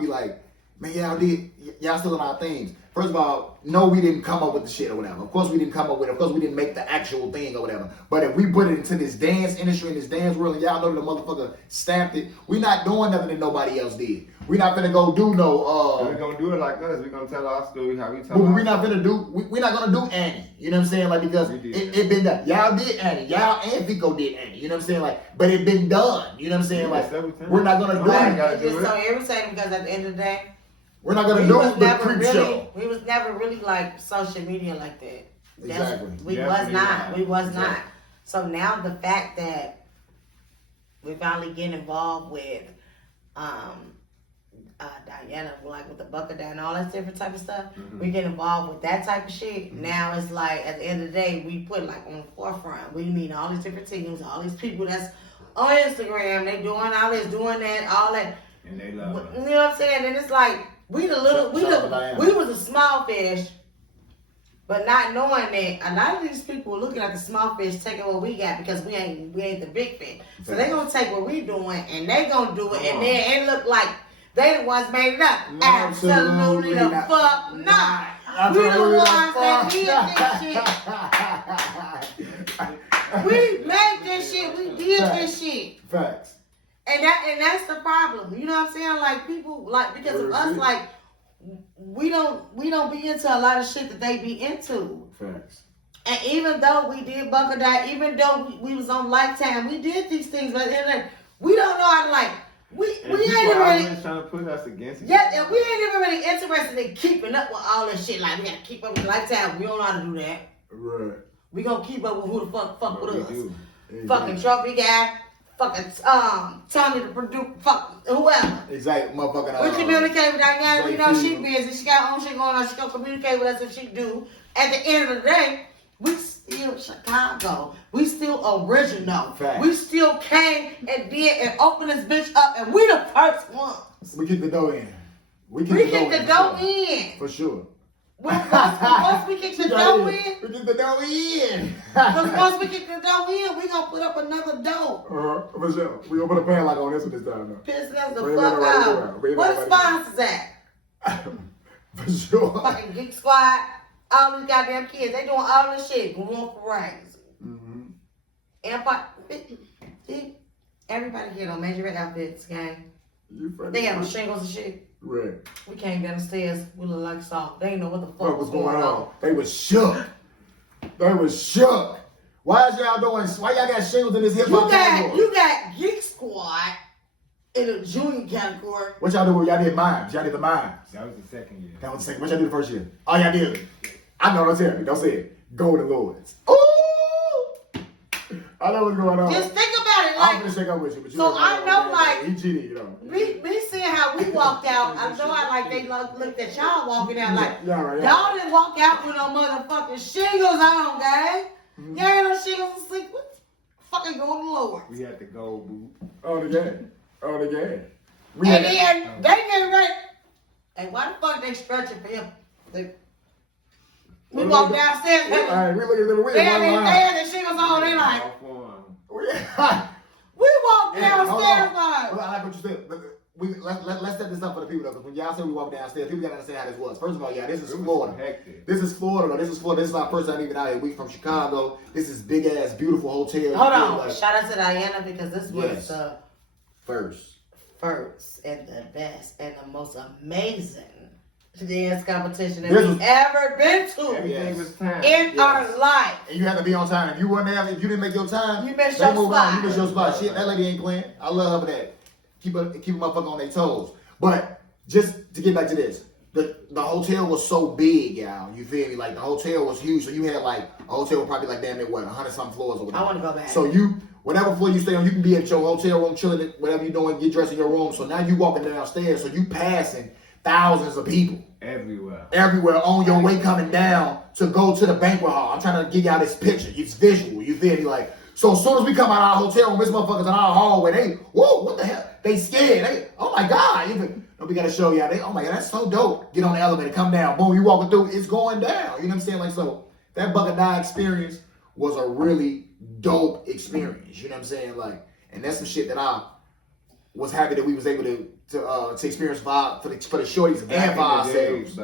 like, man, y'all still in our themes. First of all, no, we didn't come up with the shit or whatever. Of course we didn't come up with it. Of course we didn't make the actual thing or whatever. But if we put it into this dance industry and this dance world and y'all know the motherfucker stamped it, we not doing nothing that nobody else did. We not finna go do no We're gonna do it like us. We're gonna tell our story how we tell but our we're not gonna do we're not gonna do Annie. You know what I'm saying? Like because it been done. Y'all did Annie. Y'all and Vico did Annie. You know what I'm saying? Like, but it been done. You know what I'm saying? Like we're not gonna do It's it. just so irritating because at the end of the day, We're not gonna do the creep show. we was never really like social media like that. Exactly. We Definitely was not. not. We was not. So now the fact that we finally getting involved with Diana, like with the Bucker Down and all that different type of stuff, we get involved with that type of shit. Now it's like at the end of the day, we put like on the forefront. We meet all these different teams, all these people that's on Instagram, they doing all this, doing that, all that. and they love You us. know what I'm saying? And it's like we was a small fish, but not knowing that a lot of these people are looking at the small fish taking what we got because we ain't the big fish. So they gonna take what we doing and they gonna do it and then it look like they the ones made it up. Absolutely the fuck not. We the ones that did this shit. We made this shit. We did this shit. Facts. And that's the problem. You know what I'm saying? Like people like because of us like we don't be into a lot of shit that they be into. Facts. And even though we did Bucker Die, even though we was on Lifetime, we did these things, but we don't know how to like we ain't really trying to put us against each yeah, and we ain't even really interested in keeping up with all this shit. Like we gotta keep up with Lifetime. We don't know how to do that. Right. We gonna keep up with who the fuck with us. do. Fucking trophy guy, fucking Tommy the producer, fuck whoever. Exactly, motherfucking. We communicate with Diana. We know she Fever. busy. She got her own shit going on. She gonna communicate with us if she do. At the end of the day, we still Chicago. We still original. Fact. We still came and did and opened this bitch up, and we the first ones. We kick the dough in. We kick the dough in. For sure. Once we kick the dough in, We kick the dough in. because once we kick the dough in, we gonna put up another dough. For sure. We gonna put a pan like on this one this time though. Pissing us the Bring it fuck right out. around. Bring it What right the sponsors at? For sure. Fucking Geek Squad, all these goddamn kids, they doing all this shit, going crazy. Mm-hmm. Empire, see, everybody here on major red outfits, gang. You funny. They got on shingles and shit. Right. We came down the stairs, we look like soft. They ain't know what the fuck What was going on? They was shook. They was shook. Why is y'all doing? Why y'all got shingles in this hip hop category? You got Geek Squad in the junior category. What y'all do? Y'all did mimes. Y'all did the mimes. That was the second year. That was the second. What y'all did the first year? Oh, y'all did. I know. Don't tell me. Don't say it. Golden Lords. Ooh! I know what's going on. Just think about it, I'm like, gonna shake up with you, but you so I know, like, he cheated, you know. me seeing how we walked out, I know how like they looked at y'all walking out like, Yeah, right, y'all didn't walk out with no motherfucking shingles on, gang. You ain't no shingles to sleep with. Fucking Golden Lords. We had the gold boot. On the game. On the game. And then they get ready. Hey, why the fuck they stretching for him? We walk downstairs. All right, we look at them. They had the shingles on. They like, we walk downstairs like. I like what you said. Let's set this up for the people though, because when y'all say we walk downstairs, people gotta understand how this was. First of all, yeah, this is Florida. This is Florida. This is Florida. This is our first time even out here. We from Chicago. This is big ass, beautiful hotel. Hold on. Shout out to Diana because this was the first and the best and the most amazing dance competition that we've ever been to Everything was time. in our life. And you have to be on time. If you weren't there, if you didn't make your time, You missed they your move spot. on. You missed your spot. Shit, that lady ain't playing. I love her for that. keep a motherfucker on their toes. But just to get back to this, the hotel was so big, y'all. You feel me? Like the hotel was huge, so you had like a hotel with probably like damn near 100-something floors over there. I want to go back. So whatever floor you stay on, you can be at your hotel room, chilling, whatever you're doing, get dressed in your room. So now you walking downstairs, so you passing thousands of people. Everywhere on your way coming down to go to the banquet hall. I'm trying to give y'all this picture. It's visual. You feel me? Like, so as soon as we come out of our hotel room, this motherfuckers in our hallway, they, whoa, what the hell? They scared. They, oh my God. We got to show y'all. They, oh my God, that's so dope. Get on the elevator, come down. Boom, you walking through, it's going down. You know what I'm saying? Like, so that Bucket Die experience was a really dope experience. You know what I'm saying? Like, and that's some shit that I was happy that we was able to experience for the shorties and for ourselves.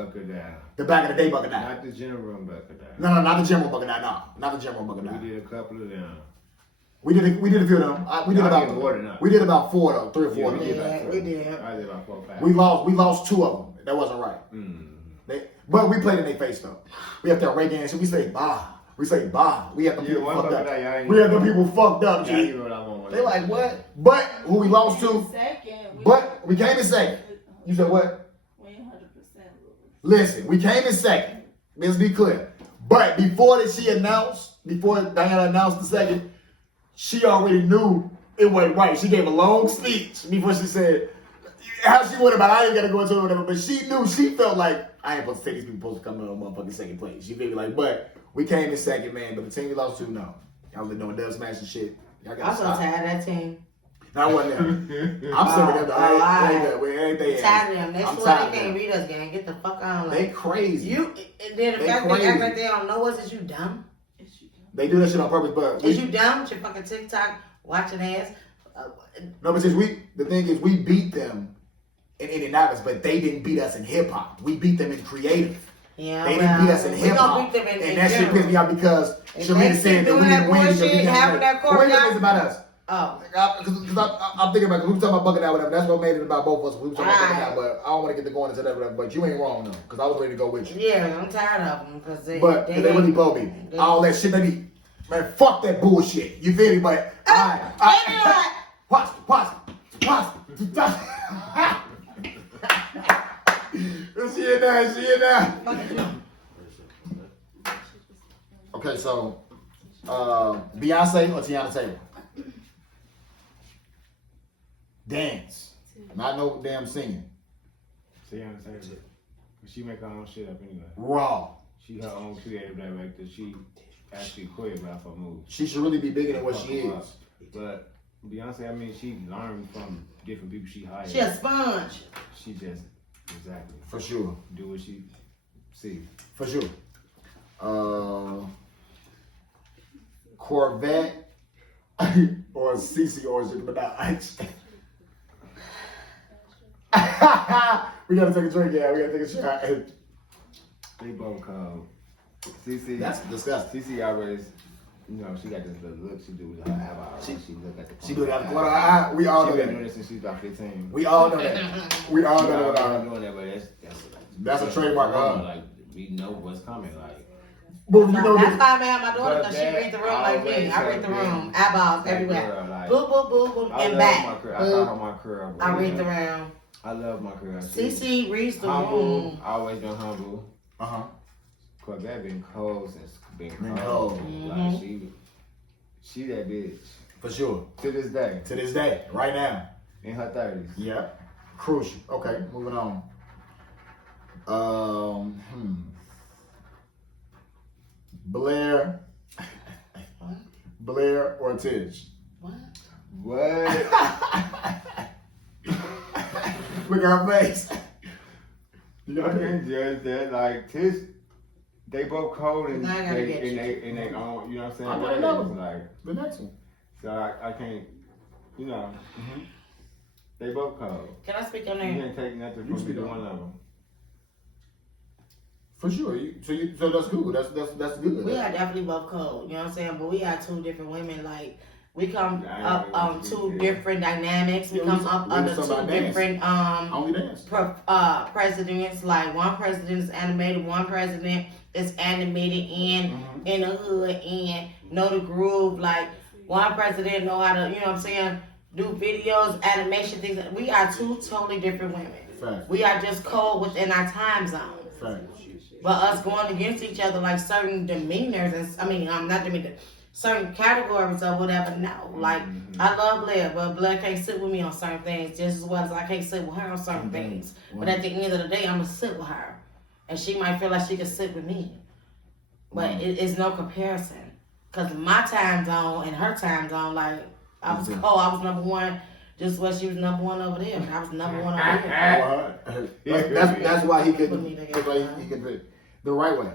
The back of the day Bucket Die. Not the general Bucket Die. No, not the general Bucket Die. No, not the general Bucket Die. We did a couple of them. We did a few of them. We did about 4 though, 3 or 4 of them. We did. I did about 4 or 5. We lost 2 of them. That wasn't right. But we played in their face though. We have to rake in. So we say bah. We say bah. We have the people fucked up. We have the people fucked up. G. They like what? But who we lost to? But we came in second. You said what? We 100% Listen, we came in second. Let's be clear. But before Diana announced the second, she already knew it wasn't right. She gave a long speech before she said how she went about. I ain't gotta go into it or whatever, but she knew. She felt like I ain't supposed to say these people supposed to come in on motherfucking second place. She felt like, but we came in second, man. But the team we lost to, no. Y'all been doing dub smash and shit. Y'all I was so tired of that team. No, I wasn't there. I'm sorry with them. Tired of them. Next one, they can't read us, gang. Get the fuck on. They crazy. And then the fact they act like they don't know us, is you dumb? They do that shit on purpose, but is you dumb with your fucking TikTok watching ass? No, but the thing is, we beat them in Indianapolis, but they didn't beat us in hip hop. We beat them in creative. Yeah, they didn't beat us in hip hop, and that shit pissed me out because Sharita said that we didn't win because we didn't have that. Wait, it's about us. Oh, because I'm thinking about, we were talking about Bucket Die, whatever. That's what made it about both of us. We were talking about Bucket Die, but I don't want to get to going into that, whatever. But you ain't wrong though, because I was ready to go with you. Yeah, I'm tired of them because they really blow me. All that shit they be, man, fuck that bullshit. You feel me? But pause. She in there. Okay, so Beyonce or Tiana Taylor? Dance. Not no damn singing. Tiana Taylor. She make her own shit up anyway. Raw. She her own creative director. She actually choreographed her moves. She should really be bigger than what she is. But Beyonce, I mean, she learned from different people she hired. She a sponge. She just, exactly. For sure. Do what she see. For sure. Corvette or CC or Minaj. We gotta take a drink, yeah. We gotta take a shot. They both come. CC. That's disgusting. CC always, you know, she got this little look she do with her eyebrows. She look at the. She look at the corner of her eye. We all know that. She been doing this since she was about 15. We all know that. We all know that. Doing that, but that's a trademark. Like we know what's coming. Like. Well, you know that's why I have my daughter because she read the room like me. I read the room. Eyeballs everywhere. Like, boom, boom, boom, boom, and back. I call her my curl. I read the room. I love my curl. CC reads the humble, room. Always been humble. Corvette been cold since been cold. Mm-hmm. Like she that bitch. For sure. To this day. To this day. Right now. In her 30s. Yeah. Crucial. Okay, moving on. Blair or Tish? What? Look at her face. I can't judge that. Like Tish, they both cold and they own. You know what I'm saying? I gotta know. Like the next one. So I can't. You know. They both cold. Can I speak on there? You can't take nothing from either one of them. For sure. So that's good. That's good. We are definitely both cold. You know what I'm saying? But we are two different women. Like we come up on two different dynamics. We come up under two different presidents. Like one president is animated, one president is animated and in the hood and know the groove. Like one president know how to, you know what I'm saying, do videos, animation things. We are two totally different women. Facts. We are just cold within our time zone. Facts. But us going against each other like certain demeanors and not demeanor, certain categories or whatever. No, like I love Blair, but Blair can't sit with me on certain things just as well as I can't sit with her on certain things. But at the end of the day, I'm gonna sit with her, and she might feel like she can sit with me. But it's no comparison, cause my time zone and her time zone, like I was cold, I was number one. Just what she was number one over there. I was number one over there. That's why he could pick the right way.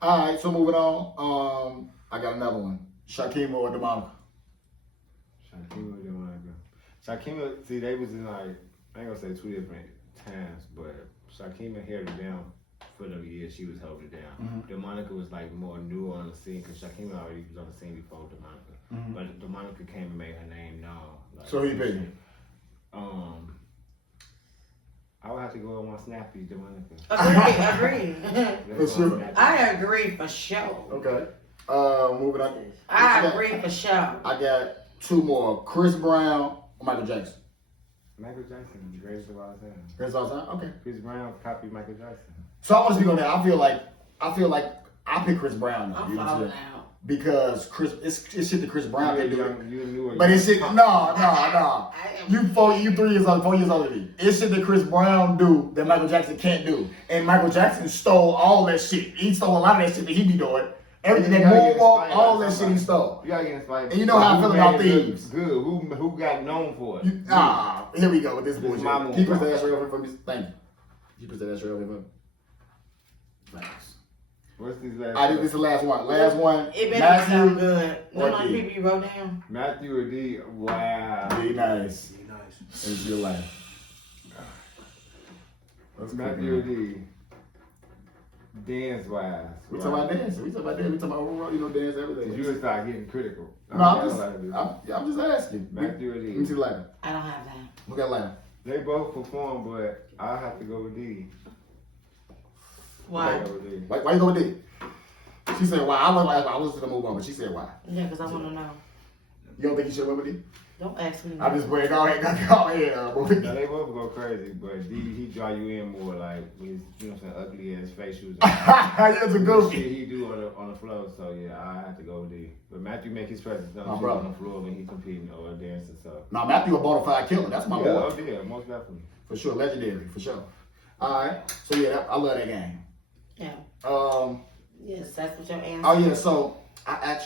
All right, so moving on. I got another one. Shakima or DeMonica? Shakima or DeMonica? Shakima, see, they was in like, I ain't gonna say two different times, but Shakima held it down for the years she was holding it down. DeMonica was like more new on the scene because Shakima already was on the scene before DeMonica. But DeMonica came and made her name known. Like, so he picked. I would have to go on my Snappy, DeMonica. Agree. For sure. I agree for sure. Okay. Moving on. I agree for sure. I got two more. Chris Brown or Michael Jackson? Michael Jackson, the greatest of all time. Greatest of all time? Okay. Chris Brown copied Michael Jackson. So I want to speak on that. I feel like I pick Chris Brown now. I'm falling out. Because it's shit that Chris Brown can do. You But it's shit. No. You 3 years old, 4 years older than me. It's shit that Chris Brown do that Michael Jackson can't do. And Michael Jackson stole all that shit. He stole a lot of that shit that he be doing. Everything that moonwalk, all that shit he stole. You gotta get inspired. And you know how I feel about thieves. Good. Who got known for it? Here we go with this bullshit. Keep us the ass real for me. Thank you. Keep us the ass real for me. Thanks. What's these last? This is the last one. Last one. It better sound good. Or None of D. the people you wrote down. Matthew or D? Wow. Be nice. It's your life. Matthew or D? Dance wise. We talking about dancing. We talking about overall, dance, everything. You would start getting critical. No, I'm just asking. Matthew or D? Let me see the lighter. I don't have that. Look at lighter. They both perform, but I have to go with D. Why? Why you go with D? She said why. I was gonna move on, but she said why. Yeah, because I want to know. You don't think you should go with D? Don't ask me. I'm just waiting. Go ahead, boy. No, they both go crazy, but D, he draw you in more like with his, ugly ass facials. You're a goofy. Shit he do on the floor, so yeah, I have to go with D. But Matthew make his presence known bro. on the floor when he competing or dancing, so. No, Matthew a bona fide killer. That's my boy. Oh yeah, most definitely. For sure, legendary, for sure. All right, so yeah, I love that game. Yeah. Yes, that's what your answer. Oh yeah, so I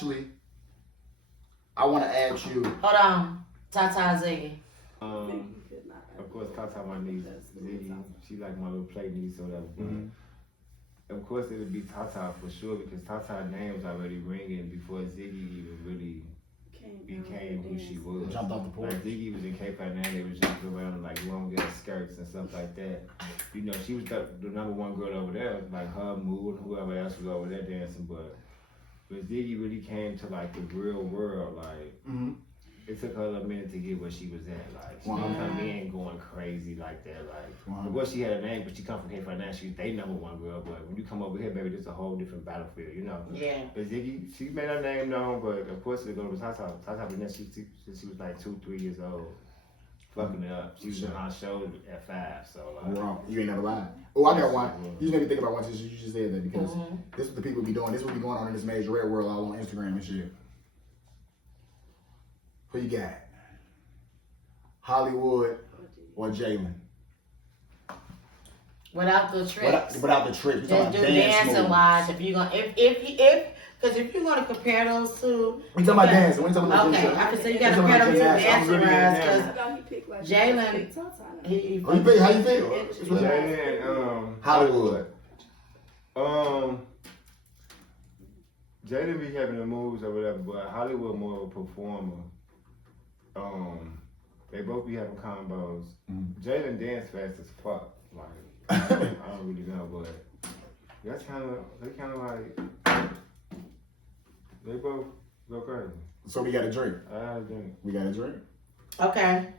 want to ask you. Hold on, Tata Ziggy. Of course, Tata, my niece, Ziggy, she like my little play niece or whatever. Of course, it would be Tata for sure because Tata's name was already ringing before Ziggy even really became who she was. Jumped off the porch. Like Ziggy was in Cape Fernandez, they was jumping around in like long ass skirts and stuff like that. She was the number one girl over there, like her, Moo, and whoever else was over there dancing. But Ziggy really came to like the real world, like it took her a minute to get where she was at. Like she didn't come in going crazy like that. Like of course she had a name, but she come from Cape Fernandez. She's they number one girl. But when you come over here, baby, it's a whole different battlefield, Yeah. But Ziggy, she made her name known, but of course it goes to Tata. Tata been there since she was like 2-3 years old. Fucking it up. She was on our show at 5, so like. Wrong. You ain't never lied. Oh, I got one. You just made me think about one since you just said that because this is what the people be doing. This is what be going on in this major red world all on Instagram and shit. Who you got? Hollywood or Jalen? Without the tricks. Without the tricks. Just do dancing wise. If you're gonna, because if you're gonna compare those two. We talking about dancing. We talking about okay, I can say you gotta compare those two dancing wise because Jalen. How you feel? Jalen, Hollywood. Jalen be having the moves or whatever, but Hollywood more of a performer. They both be having combos. Jalen dance fast as fuck. Like I don't really know, but that's kind of like they both go crazy. So we got a drink. I have a drink. We got a drink. Okay.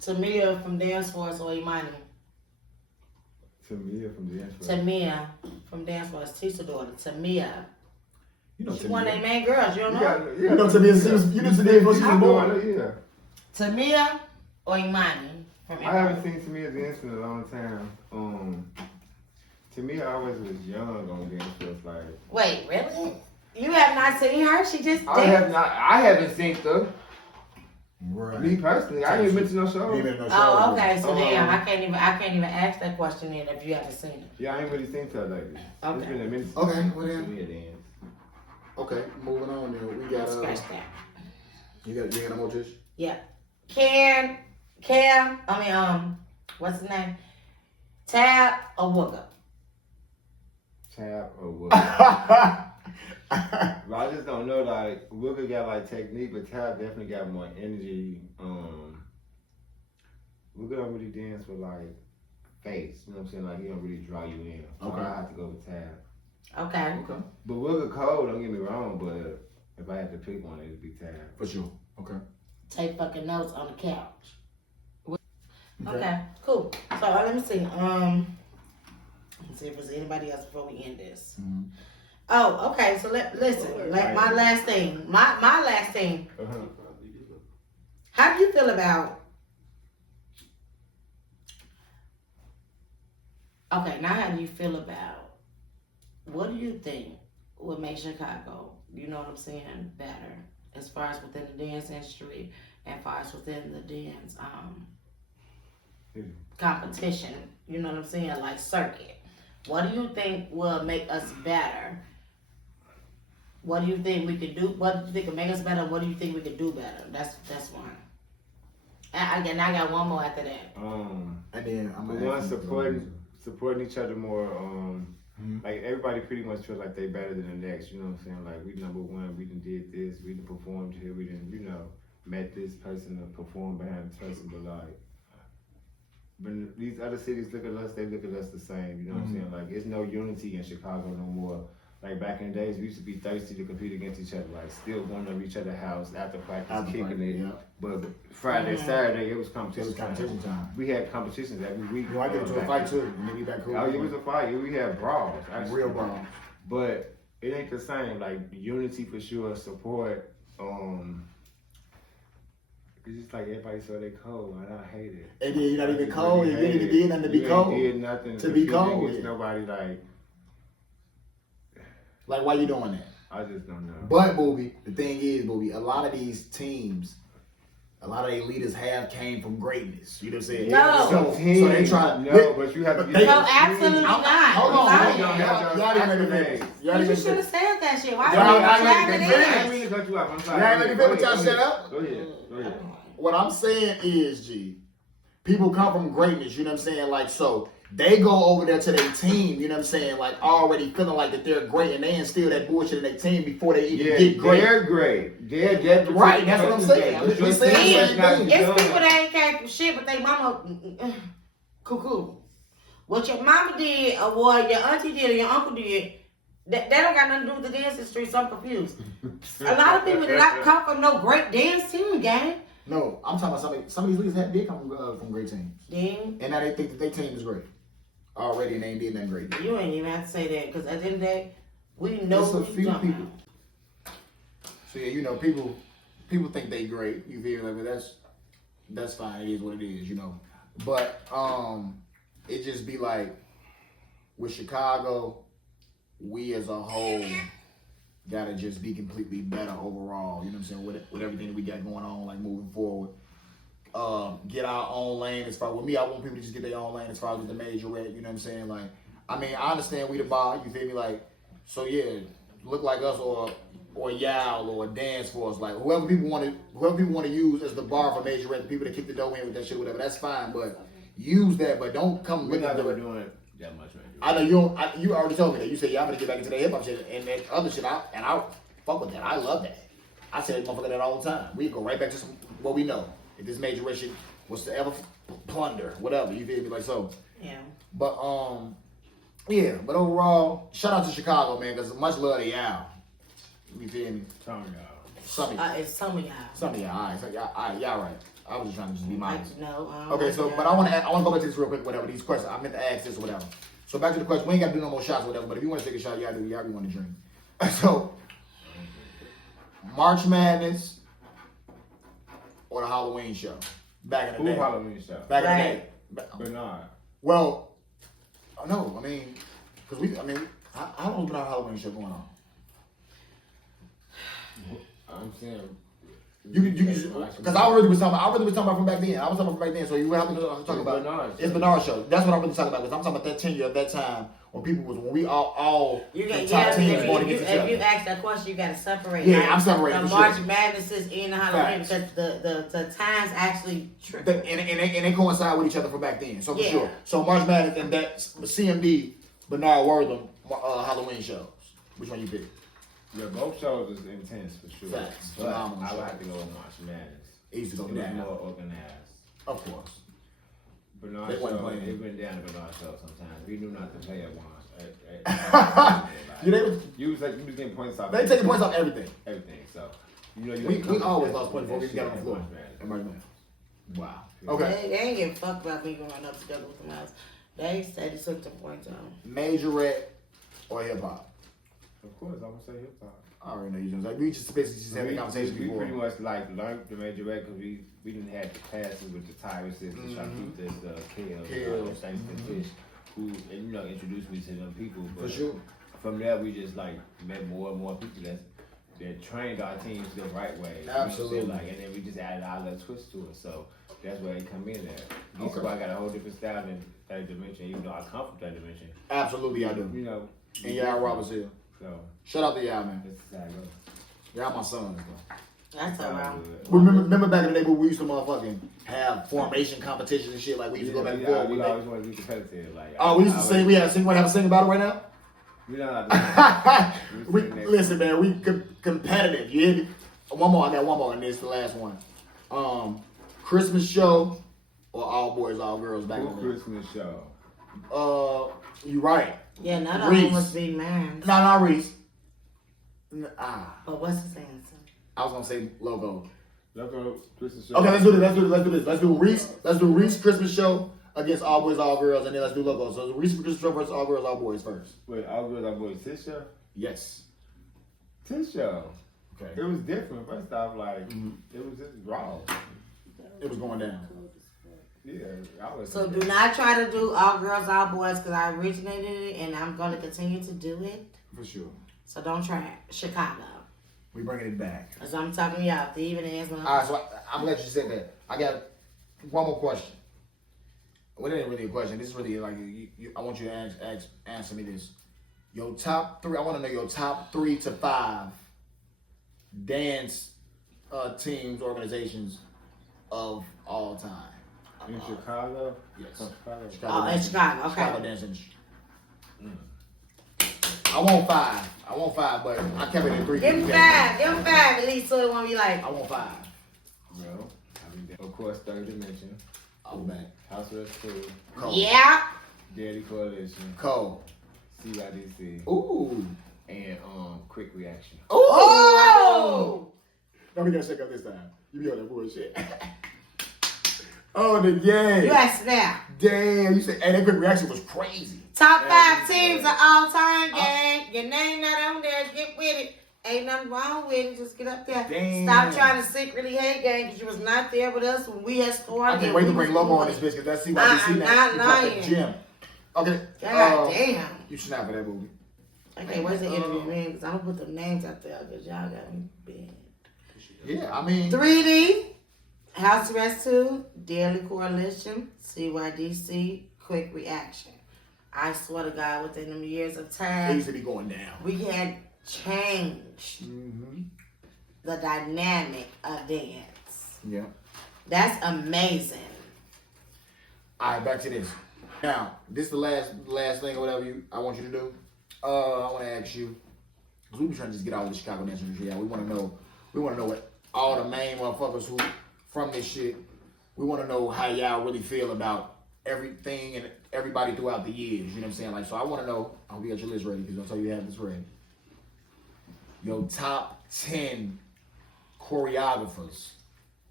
Tamia from Dance Force or Imani? Tamia from Dance Force. Tamia from Dance Force. Teacher daughter. Tamia. You know, She one of their main girls. You don't know? You know Tamia. You knew Tamia before she was born. Yeah. Tamia or Imani? From I haven't seen Tamia dance in a long time. Tamia always was young on dance floors. Like, wait, really? You have not seen her? She just I have not. I haven't seen her. Right. Me personally, I ain't been to no show. Oh, okay. So damn, I can't even ask that question then if you haven't seen it. Yeah, I ain't really seen her like this. Okay. It's been a minute since Okay, well then. Tamia dance. Okay, moving on then. We got Scratch that. You got no more Trish? Yeah. What's his name? Tab or Wooga? Tab or Wooga? I just don't know. Like Wooga got like technique, but Tab definitely got more energy. Wooga don't really dance with like face. You know what I'm saying? Like he don't really draw you in. So Okay. I have to go with Tab. Okay. Okay. But Wooga cold. Don't get me wrong. But if I had to pick one, it'd be Tab. For sure. Okay. Take fucking notes on the couch. Okay, cool. So let me see. Let's see if there's anybody else before we end this. Mm-hmm. Oh, okay. So listen. Like my last thing. My last thing. How do you feel about? Okay, now how do you feel about? What do you think would make Chicago? You know what I'm saying? Better as far as within the dance industry, and as far as within the dance competition. You know what I'm saying? Like circuit. What do you think will make us better? What do you think we could do? What do you think will make us better? What do you think we could do better? That's one. And I got one more after that. And then I'm supporting each other more. Like everybody pretty much feels like they better than the next. You know what I'm saying? Like we number one. We done did this. We done performed here. We done met this person or performed behind this person. But like when these other cities look at us, they look at us the same. You know what I'm saying? Like, there's no unity in Chicago no more. Like, back in the days, we used to be thirsty to compete against each other. Like, still going to each other's house after practice, kicking it. Yeah. But Friday, Saturday, it was It competition was competition time. We had competitions every week. You know, I get into a fight too. And then we back cool. Oh, it was a fight. We had brawls. Actually. Real brawls. But it ain't the same. Like, unity for sure, support. It's just like everybody saw they cold, and I hate it. And then you're not even cold. You didn't even did nothing to be cold. You did nothing to be cold. It's nobody like, why you doing that? I just don't know. But Boobie, the thing is, Boobie, a lot of these teams, a lot of their leaders came from greatness. You know what I'm saying? No. So they try. No, but you have to. No, absolutely not. Hold on. Y'all didn't make it. You should have said that shit. Why Y'all did ain't you make have it. it in? cut you off. I'm sorry. Y'all ain't make me feel y'all shut up. Go ahead. What I'm saying is, G, people come from greatness, you know what I'm saying? Like, so they go over there to their team, you know what I'm saying? Like, already feeling like that they're great, and they instill that bullshit in their team before they even get great. They're great. They're right, that's what I'm saying. But We saying It's people that ain't came from shit, but they mama cuckoo. What your mama did, or what your auntie did, or your uncle did, that don't got nothing to do with the dance industry, so I'm confused. A lot of people did not come from no great dance team, gang. No, I'm talking about some of these leaders did come from great teams. Dang. And now they think that their team is great. Already, and they ain't did nothing great. You ain't even have to say that, because at the end of the day, we know There's a who few you people. So yeah, you know, people think they great. You feel like, but that's fine. It is what it is, you know. But it just be like with Chicago, we as a whole gotta just be completely better overall. You know what I'm saying? With everything that we got going on, like moving forward. Get our own lane as far with me. I want people to just get their own lane as far as with the majorette. You know what I'm saying? Like, I mean, I understand we the bar. You feel me? Like, so yeah, look like us or Yowl or Dance Force. Like whoever people want to use as the bar for majorette, the people that kick the dough in with that shit, whatever. That's fine, but use that. But don't come. We're not doing it that much right now. I know you already told me that. You said, yeah, I'm gonna get back into that hip hop shit and that other shit. I fuck with that. I love that. I say that motherfucker that all the time. We go right back to what we know. If this major shit was to ever plunder, whatever, you feel me? Like so. Yeah. But yeah. But overall, shout out to Chicago, man, because much love to y'all. You feel me? Some Some of y'all. It's some of y'all. Some of y'all. All right. So y'all right. I was just trying to just be mindful. No. Okay, so but I want to go back to this real quick. Whatever these questions, I meant to ask this or whatever. So back to the question. We ain't got to do no more shots or whatever. But if you want to take a shot, y'all do. Y'all be want to drink. So March Madness or the Halloween show back in the Who day. Halloween show? Back in Right. the day. Bernard. Well, no, I mean, how long has been our Halloween show going on? I'm saying. Because I really was talking about from back then. I was talking about from back then. So you have to talk about Bernard it's Bernard show. That's what I'm really talking about. Because I'm talking about that tenure of that time when we all You the got, top teams going if against each other. you ask that question, you got to separate. Yeah, like, I'm separating the for March sure. Madnesses in the Halloween Facts. because the times actually And they coincide with each other from back then. So for Yeah. sure. So March Madness and that CMD Bernard Wortham Halloween shows. Which one you pick? Yeah, both shows is intense for sure. Facts. But Phenomenal I would show. have to go with March Madness. It used to go It was down. more organized. Of course. Bernard They wasn't show, playing. it went down to Bernard show sometimes. We knew not to play at once. Yeah, You was getting points off. they taking points off everything. Everything. So We always lost points before we got on the floor. March Madness. And March Madness. Wow. They Okay. ain't getting fucked about me going up together with them else. They said they took the points on. Majorette or hip hop? Of course, I'm gonna say hip hop. I already know you just like we just basically just had the conversation We before. pretty much like learned the major record because we didn't have the classes with the Tyruses to try to keep this Kale, Fish, who introduced me to them people. But For sure. From there, we just like met more and more people that trained our teams the right way. Absolutely. You know what I'm saying? And then we just added our little twist to it. So that's where they come in there. Geek Okay. Squad got a whole different style than that dimension, even though I come from that dimension. Absolutely, I do. You know. And y'all Roberts here. So Shout out to y'all, man. that's how it goes. Y'all my sons, though. That's all right. Remember back in the day when we used to motherfucking have formation competitions and shit like we used to go back and forth. We always want to be competitive. Like, Oh, we used to sing. We had a sing. Want to have a sing battle right now? We don't have to. Listen, man. We competitive. You hear me? One more. I got one more, and this is the last one. Christmas show or all boys, all girls back in the day. Christmas show. You right. Yeah, not all Reese. of us be man. No, not Reese. But what's his answer? I was gonna say logo. Logo Christmas show. Okay, let's do this. Let's do Reese. Let's do Reese Christmas show against all boys, all girls, and then let's do logo. So Reese Christmas show versus all girls, all boys first. Wait, all girls, all boys. This show? Yes. This show. Okay. It was different. First off, like it was just raw. It was going down. Yeah, I was. So do not try to do all girls, all boys, because I originated it and I'm going to continue to do it. For sure. So don't try it. Chicago. We bringing it back. As I'm talking you out, the evening is All right, so I'm glad you said that. I got one more question. Well, it ain't really a question. This is really like I want you to answer me this. Your top three. I want to know your top 3 to 5 dance teams, organizations of all time. In Chicago? Yes. Chicago. Oh, in Chicago, okay. Chicago dance industry. I want 5, but I kept it at 3. Give him 5. At least so it won't be like. I want 5. Well, of course, Third Dimension. I'll be back. House Arrest 2. Cole. Yeah. Daddy Coalition. Cole. CYDC. Ooh. And Quick Reaction. Oh! Now we gotta shake up this time. You be on that bullshit. Oh, the game. You asked now. Damn, you said, hey, that quick reaction was crazy. Top Yeah, 5 teams of all time, gang. Your name not on there. Get with it. Ain't nothing wrong with it. Just get up there. Damn. Stop trying to secretly hate, gang, because you was not there with us when we had scored. I can't wait to bring Lobo on this bitch because that's CYDC I'm now. not You got the lying. gym. Okay. God damn. You snap for that movie. I can't wait to interview me because I'm going to put the names out there because y'all got me big. Yeah, I mean. 3D, House Arrest 2, Daily Coalition, CYDC, Quick Reaction. I swear to God, within them years of It time, used to be going down. we had changed the dynamic of dance. Yeah. That's amazing. All right, back to this. Now, this is the last thing or whatever I want you to do. I want to ask you, because we been trying to just get out of the Chicago dance industry. We want to know what all the main motherfuckers who from this shit. We want to know how y'all really feel about everything and everybody throughout the years. You know what I'm saying? Like, so I want to know. I hope you got your list ready because I'll tell you have this ready. Your top 10 choreographers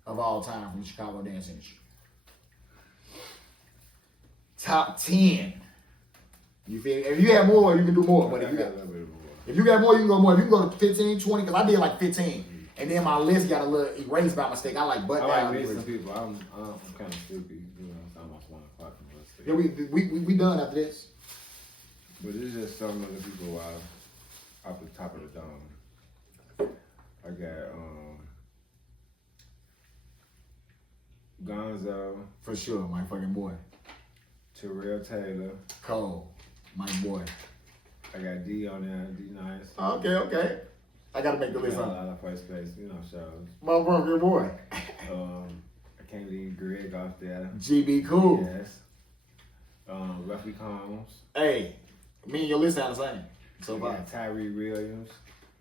of all time from the Chicago dance industry. Top 10. You feel? If you have more, you can do more. But if you got more, you can go more. If you can go to 15, 20, because I did like 15. And then my list got a little erased by mistake. I like butt I down. like missing people. I'm kind of stupid. You know, it's almost 1 o'clock. Yeah, we done after this. But it's just some of the people off the top of the dome. I got Gonzo, For sure, my fucking boy. Terrell Taylor. Cole, my boy. I got D on there, D Nice. Okay. I gotta make the list Got a up. lot of first place, you know, shows. Motherfucker, boy. I can't leave Greg off there. GB Cool. Yes. Ruffy Combs. Hey, me and your list sound the same. So I far. got Tyree Williams.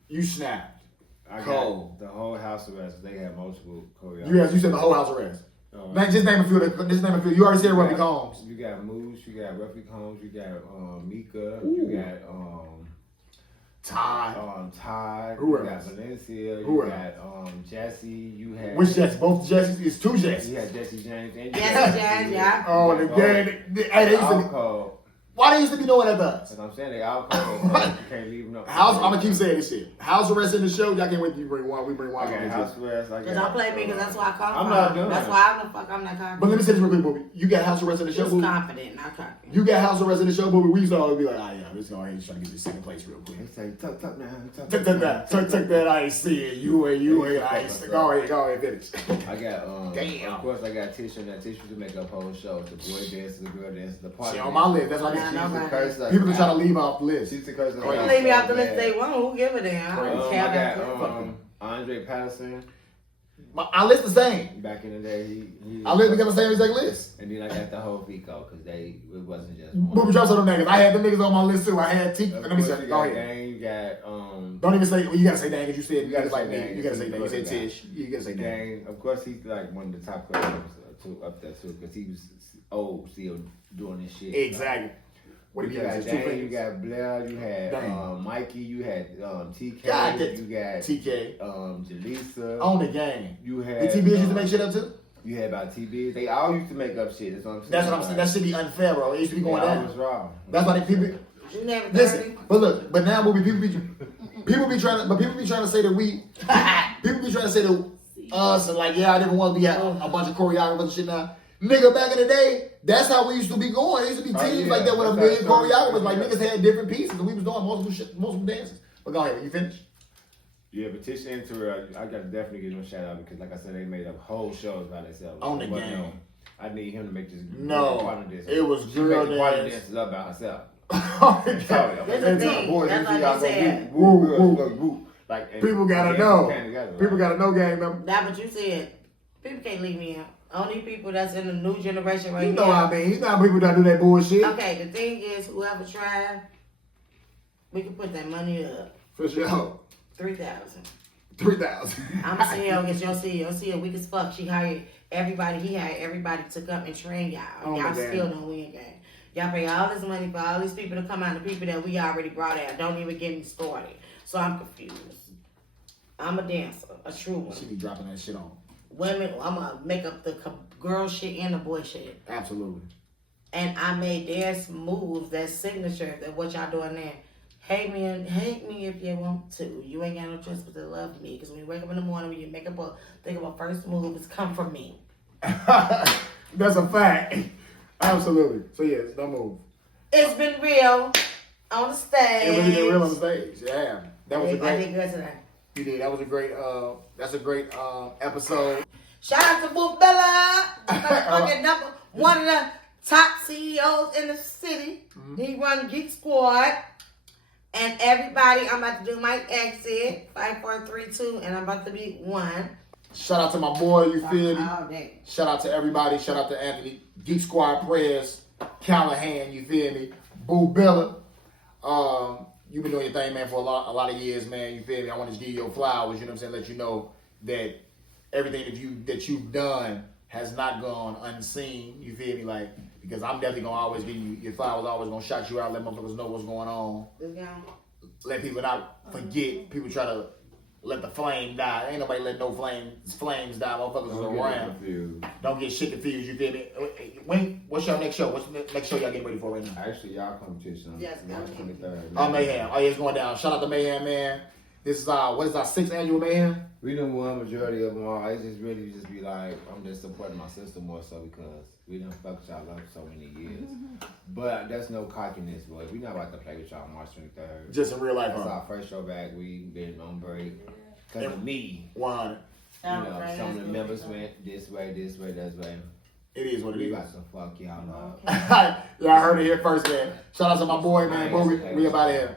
You snapped. I Cole. got the whole house arrest. They had multiple choreographers. You said the whole house arrest. Man, just name a few. Just name a few. You already said Ruffy Combs. You got Moose. You got Ruffy Combs. You got Mika. Ooh. You got Todd. Who you else? got Valencia. Who You else? got Jesse. You had Which Jesse? Both Jesses? It's two Jesses. You had Jesse James. And you Jesse James, yeah. Oh, the gang. Hey, they used all to. cold. Why they used to be doing that to us? As I'm saying, they all cold. So you can't leave them up. I'm gonna keep saying this shit. House arrest in the show. Y'all can't wait till you bring one. We bring one. I got house arrest. I Cause got, don't play me, cause that's why I come I'm from. not doing That's that. why I'm the fuck I'm not confident. But let me say this real quick, Boobie. You got house arrest in the show, Just Boobie. confident, not confident. You got house arrest in the show, Boobie. We used to always be like, yeah, let's go ahead and try to get this second place real quick. They say, tuck now. Tuck that. I ain't see it. You ain't. I ain't see it. Go ahead, finish. I got Damn. Of course, I got Tisha and that Tisha to make up whole show. The boy dances, the girl dances, the party. She on my list. That's why Nah, she's no, curse us people are trying out. to leave off the list. She's the curse us You out. can leave me off the list they want. Who give a damn? I don't care I about got that. Andre Patterson. I list the same. Back in the day, he I list the same exact list. and then I got the whole Vico because it wasn't just Boobie, drop some of them niggas. I had them niggas on my list too. I had T. Of Let me course, say. you Go got ahead. Gang, you got Don't even say. Well, you gotta say dang because you said You gotta niggas like say me. dang. You gotta say dang. You said You gotta Tish. You gotta say dang. Gang. Of course, he's like one of the top choreographers up there too because he was old still doing this shit. Exactly. What You do got you got? Dang, you got Blair, you had Dang. Mikey, you had TK, God, you got TK Jaleesa, on the game. you had The TBS used to make shit up too. You had about TBs. They all used to make up shit. That's what I'm saying. That's what I'm saying. That should be unfair, bro. It used to be going That down. was wrong. That's why people. You never Listen, but look, but now Boobie, people be trying to say that we, people be trying to say that us and like, yeah, I didn't want to be at a bunch of choreographers and shit now. Nigga, back in the day, that's how we used to be going. There used to be teams like that with a million choreographers. Like niggas had different pieces and we was doing multiple dances. But go ahead, you finish? Yeah, but Tisha and Terrell, I gotta definitely give them a shout out because, like I said, they made up whole shows by themselves. On the But game. no, I need him to make this. No, partner dance. it was She girl made the partner dance. dances up by herself. That's the thing. That's like they said. Woo. Like and People gotta the know. dances came together, right? People gotta know, gang member. That's what you said. People can't leave me out. Only people that's in the new generation right You now. know what I mean? You know people that do that bullshit. Okay, the thing is, whoever tried, we can put that money up. For sure. 3,000. 3,000. I'm a CEO, get your CEO. CEO weak as fuck. She hired everybody. He hired everybody to come and train y'all. Oh, Y'all my still God. don't win game. Y'all pay all this money for all these people to come out. The people that we already brought out don't even get me started. So I'm confused. I'm a dancer, a true one. She be dropping that shit on. Women, I'm gonna make up the girl shit and the boy shit. Absolutely. And I made their moves, that signature, that what y'all doing there. Hate me if you want to. You ain't got no choice but to love me. Because when you wake up in the morning, when you make up think of a first move, it's come from me. That's a fact. Absolutely. So yes, no move. It's been real on the stage. It really been real on the stage. Yeah. That was a I great. did good today. You did. That was a great. That's a great episode. Shout out to Boo Bella, fucking number one of the top CEOs in the city. He run Geek Squad. And everybody, I'm about to do my exit, 5, 4, 3, 2, and I'm about to be 1. Shout out to my boy. You feel me? All day. Shout out to everybody. Shout out to Anthony. Geek Squad Prayers. Callahan. You feel me? Boo Bella. You've been doing your thing, man, for a lot of years, man. You feel me? I want to give you your flowers. You know what I'm saying? Let you know that everything that you've done has not gone unseen. You feel me? Like, because I'm definitely gonna always give you your flowers. Always gonna shout you out. Let motherfuckers know what's going on. Let people not forget. People try to let the flame die. Ain't nobody let no flames die. Motherfuckers is around. Don't get shit confused. You feel me? What's your next show? What's the next show y'all getting ready for right now? Actually, y'all competition on Yes, March 23rd. Oh, Mayhem. Oh, yeah, it's going down. Shout out to Mayhem, man. This is what is our 6th annual mayhem? We done won majority of them all. It just really just be like, I'm just supporting my sister more so because we done fucked with y'all up for so many years. But there's no cockiness, boy. We not about to play with y'all March 23rd. Just a real life. That's our first show back. We been on break. Because of me. 100. You know, some of the members went this way, that way. It is what it We is. about to fuck y'all up. Y'all heard it here first, man. Shout out to my boy, man. Boobie. We about here.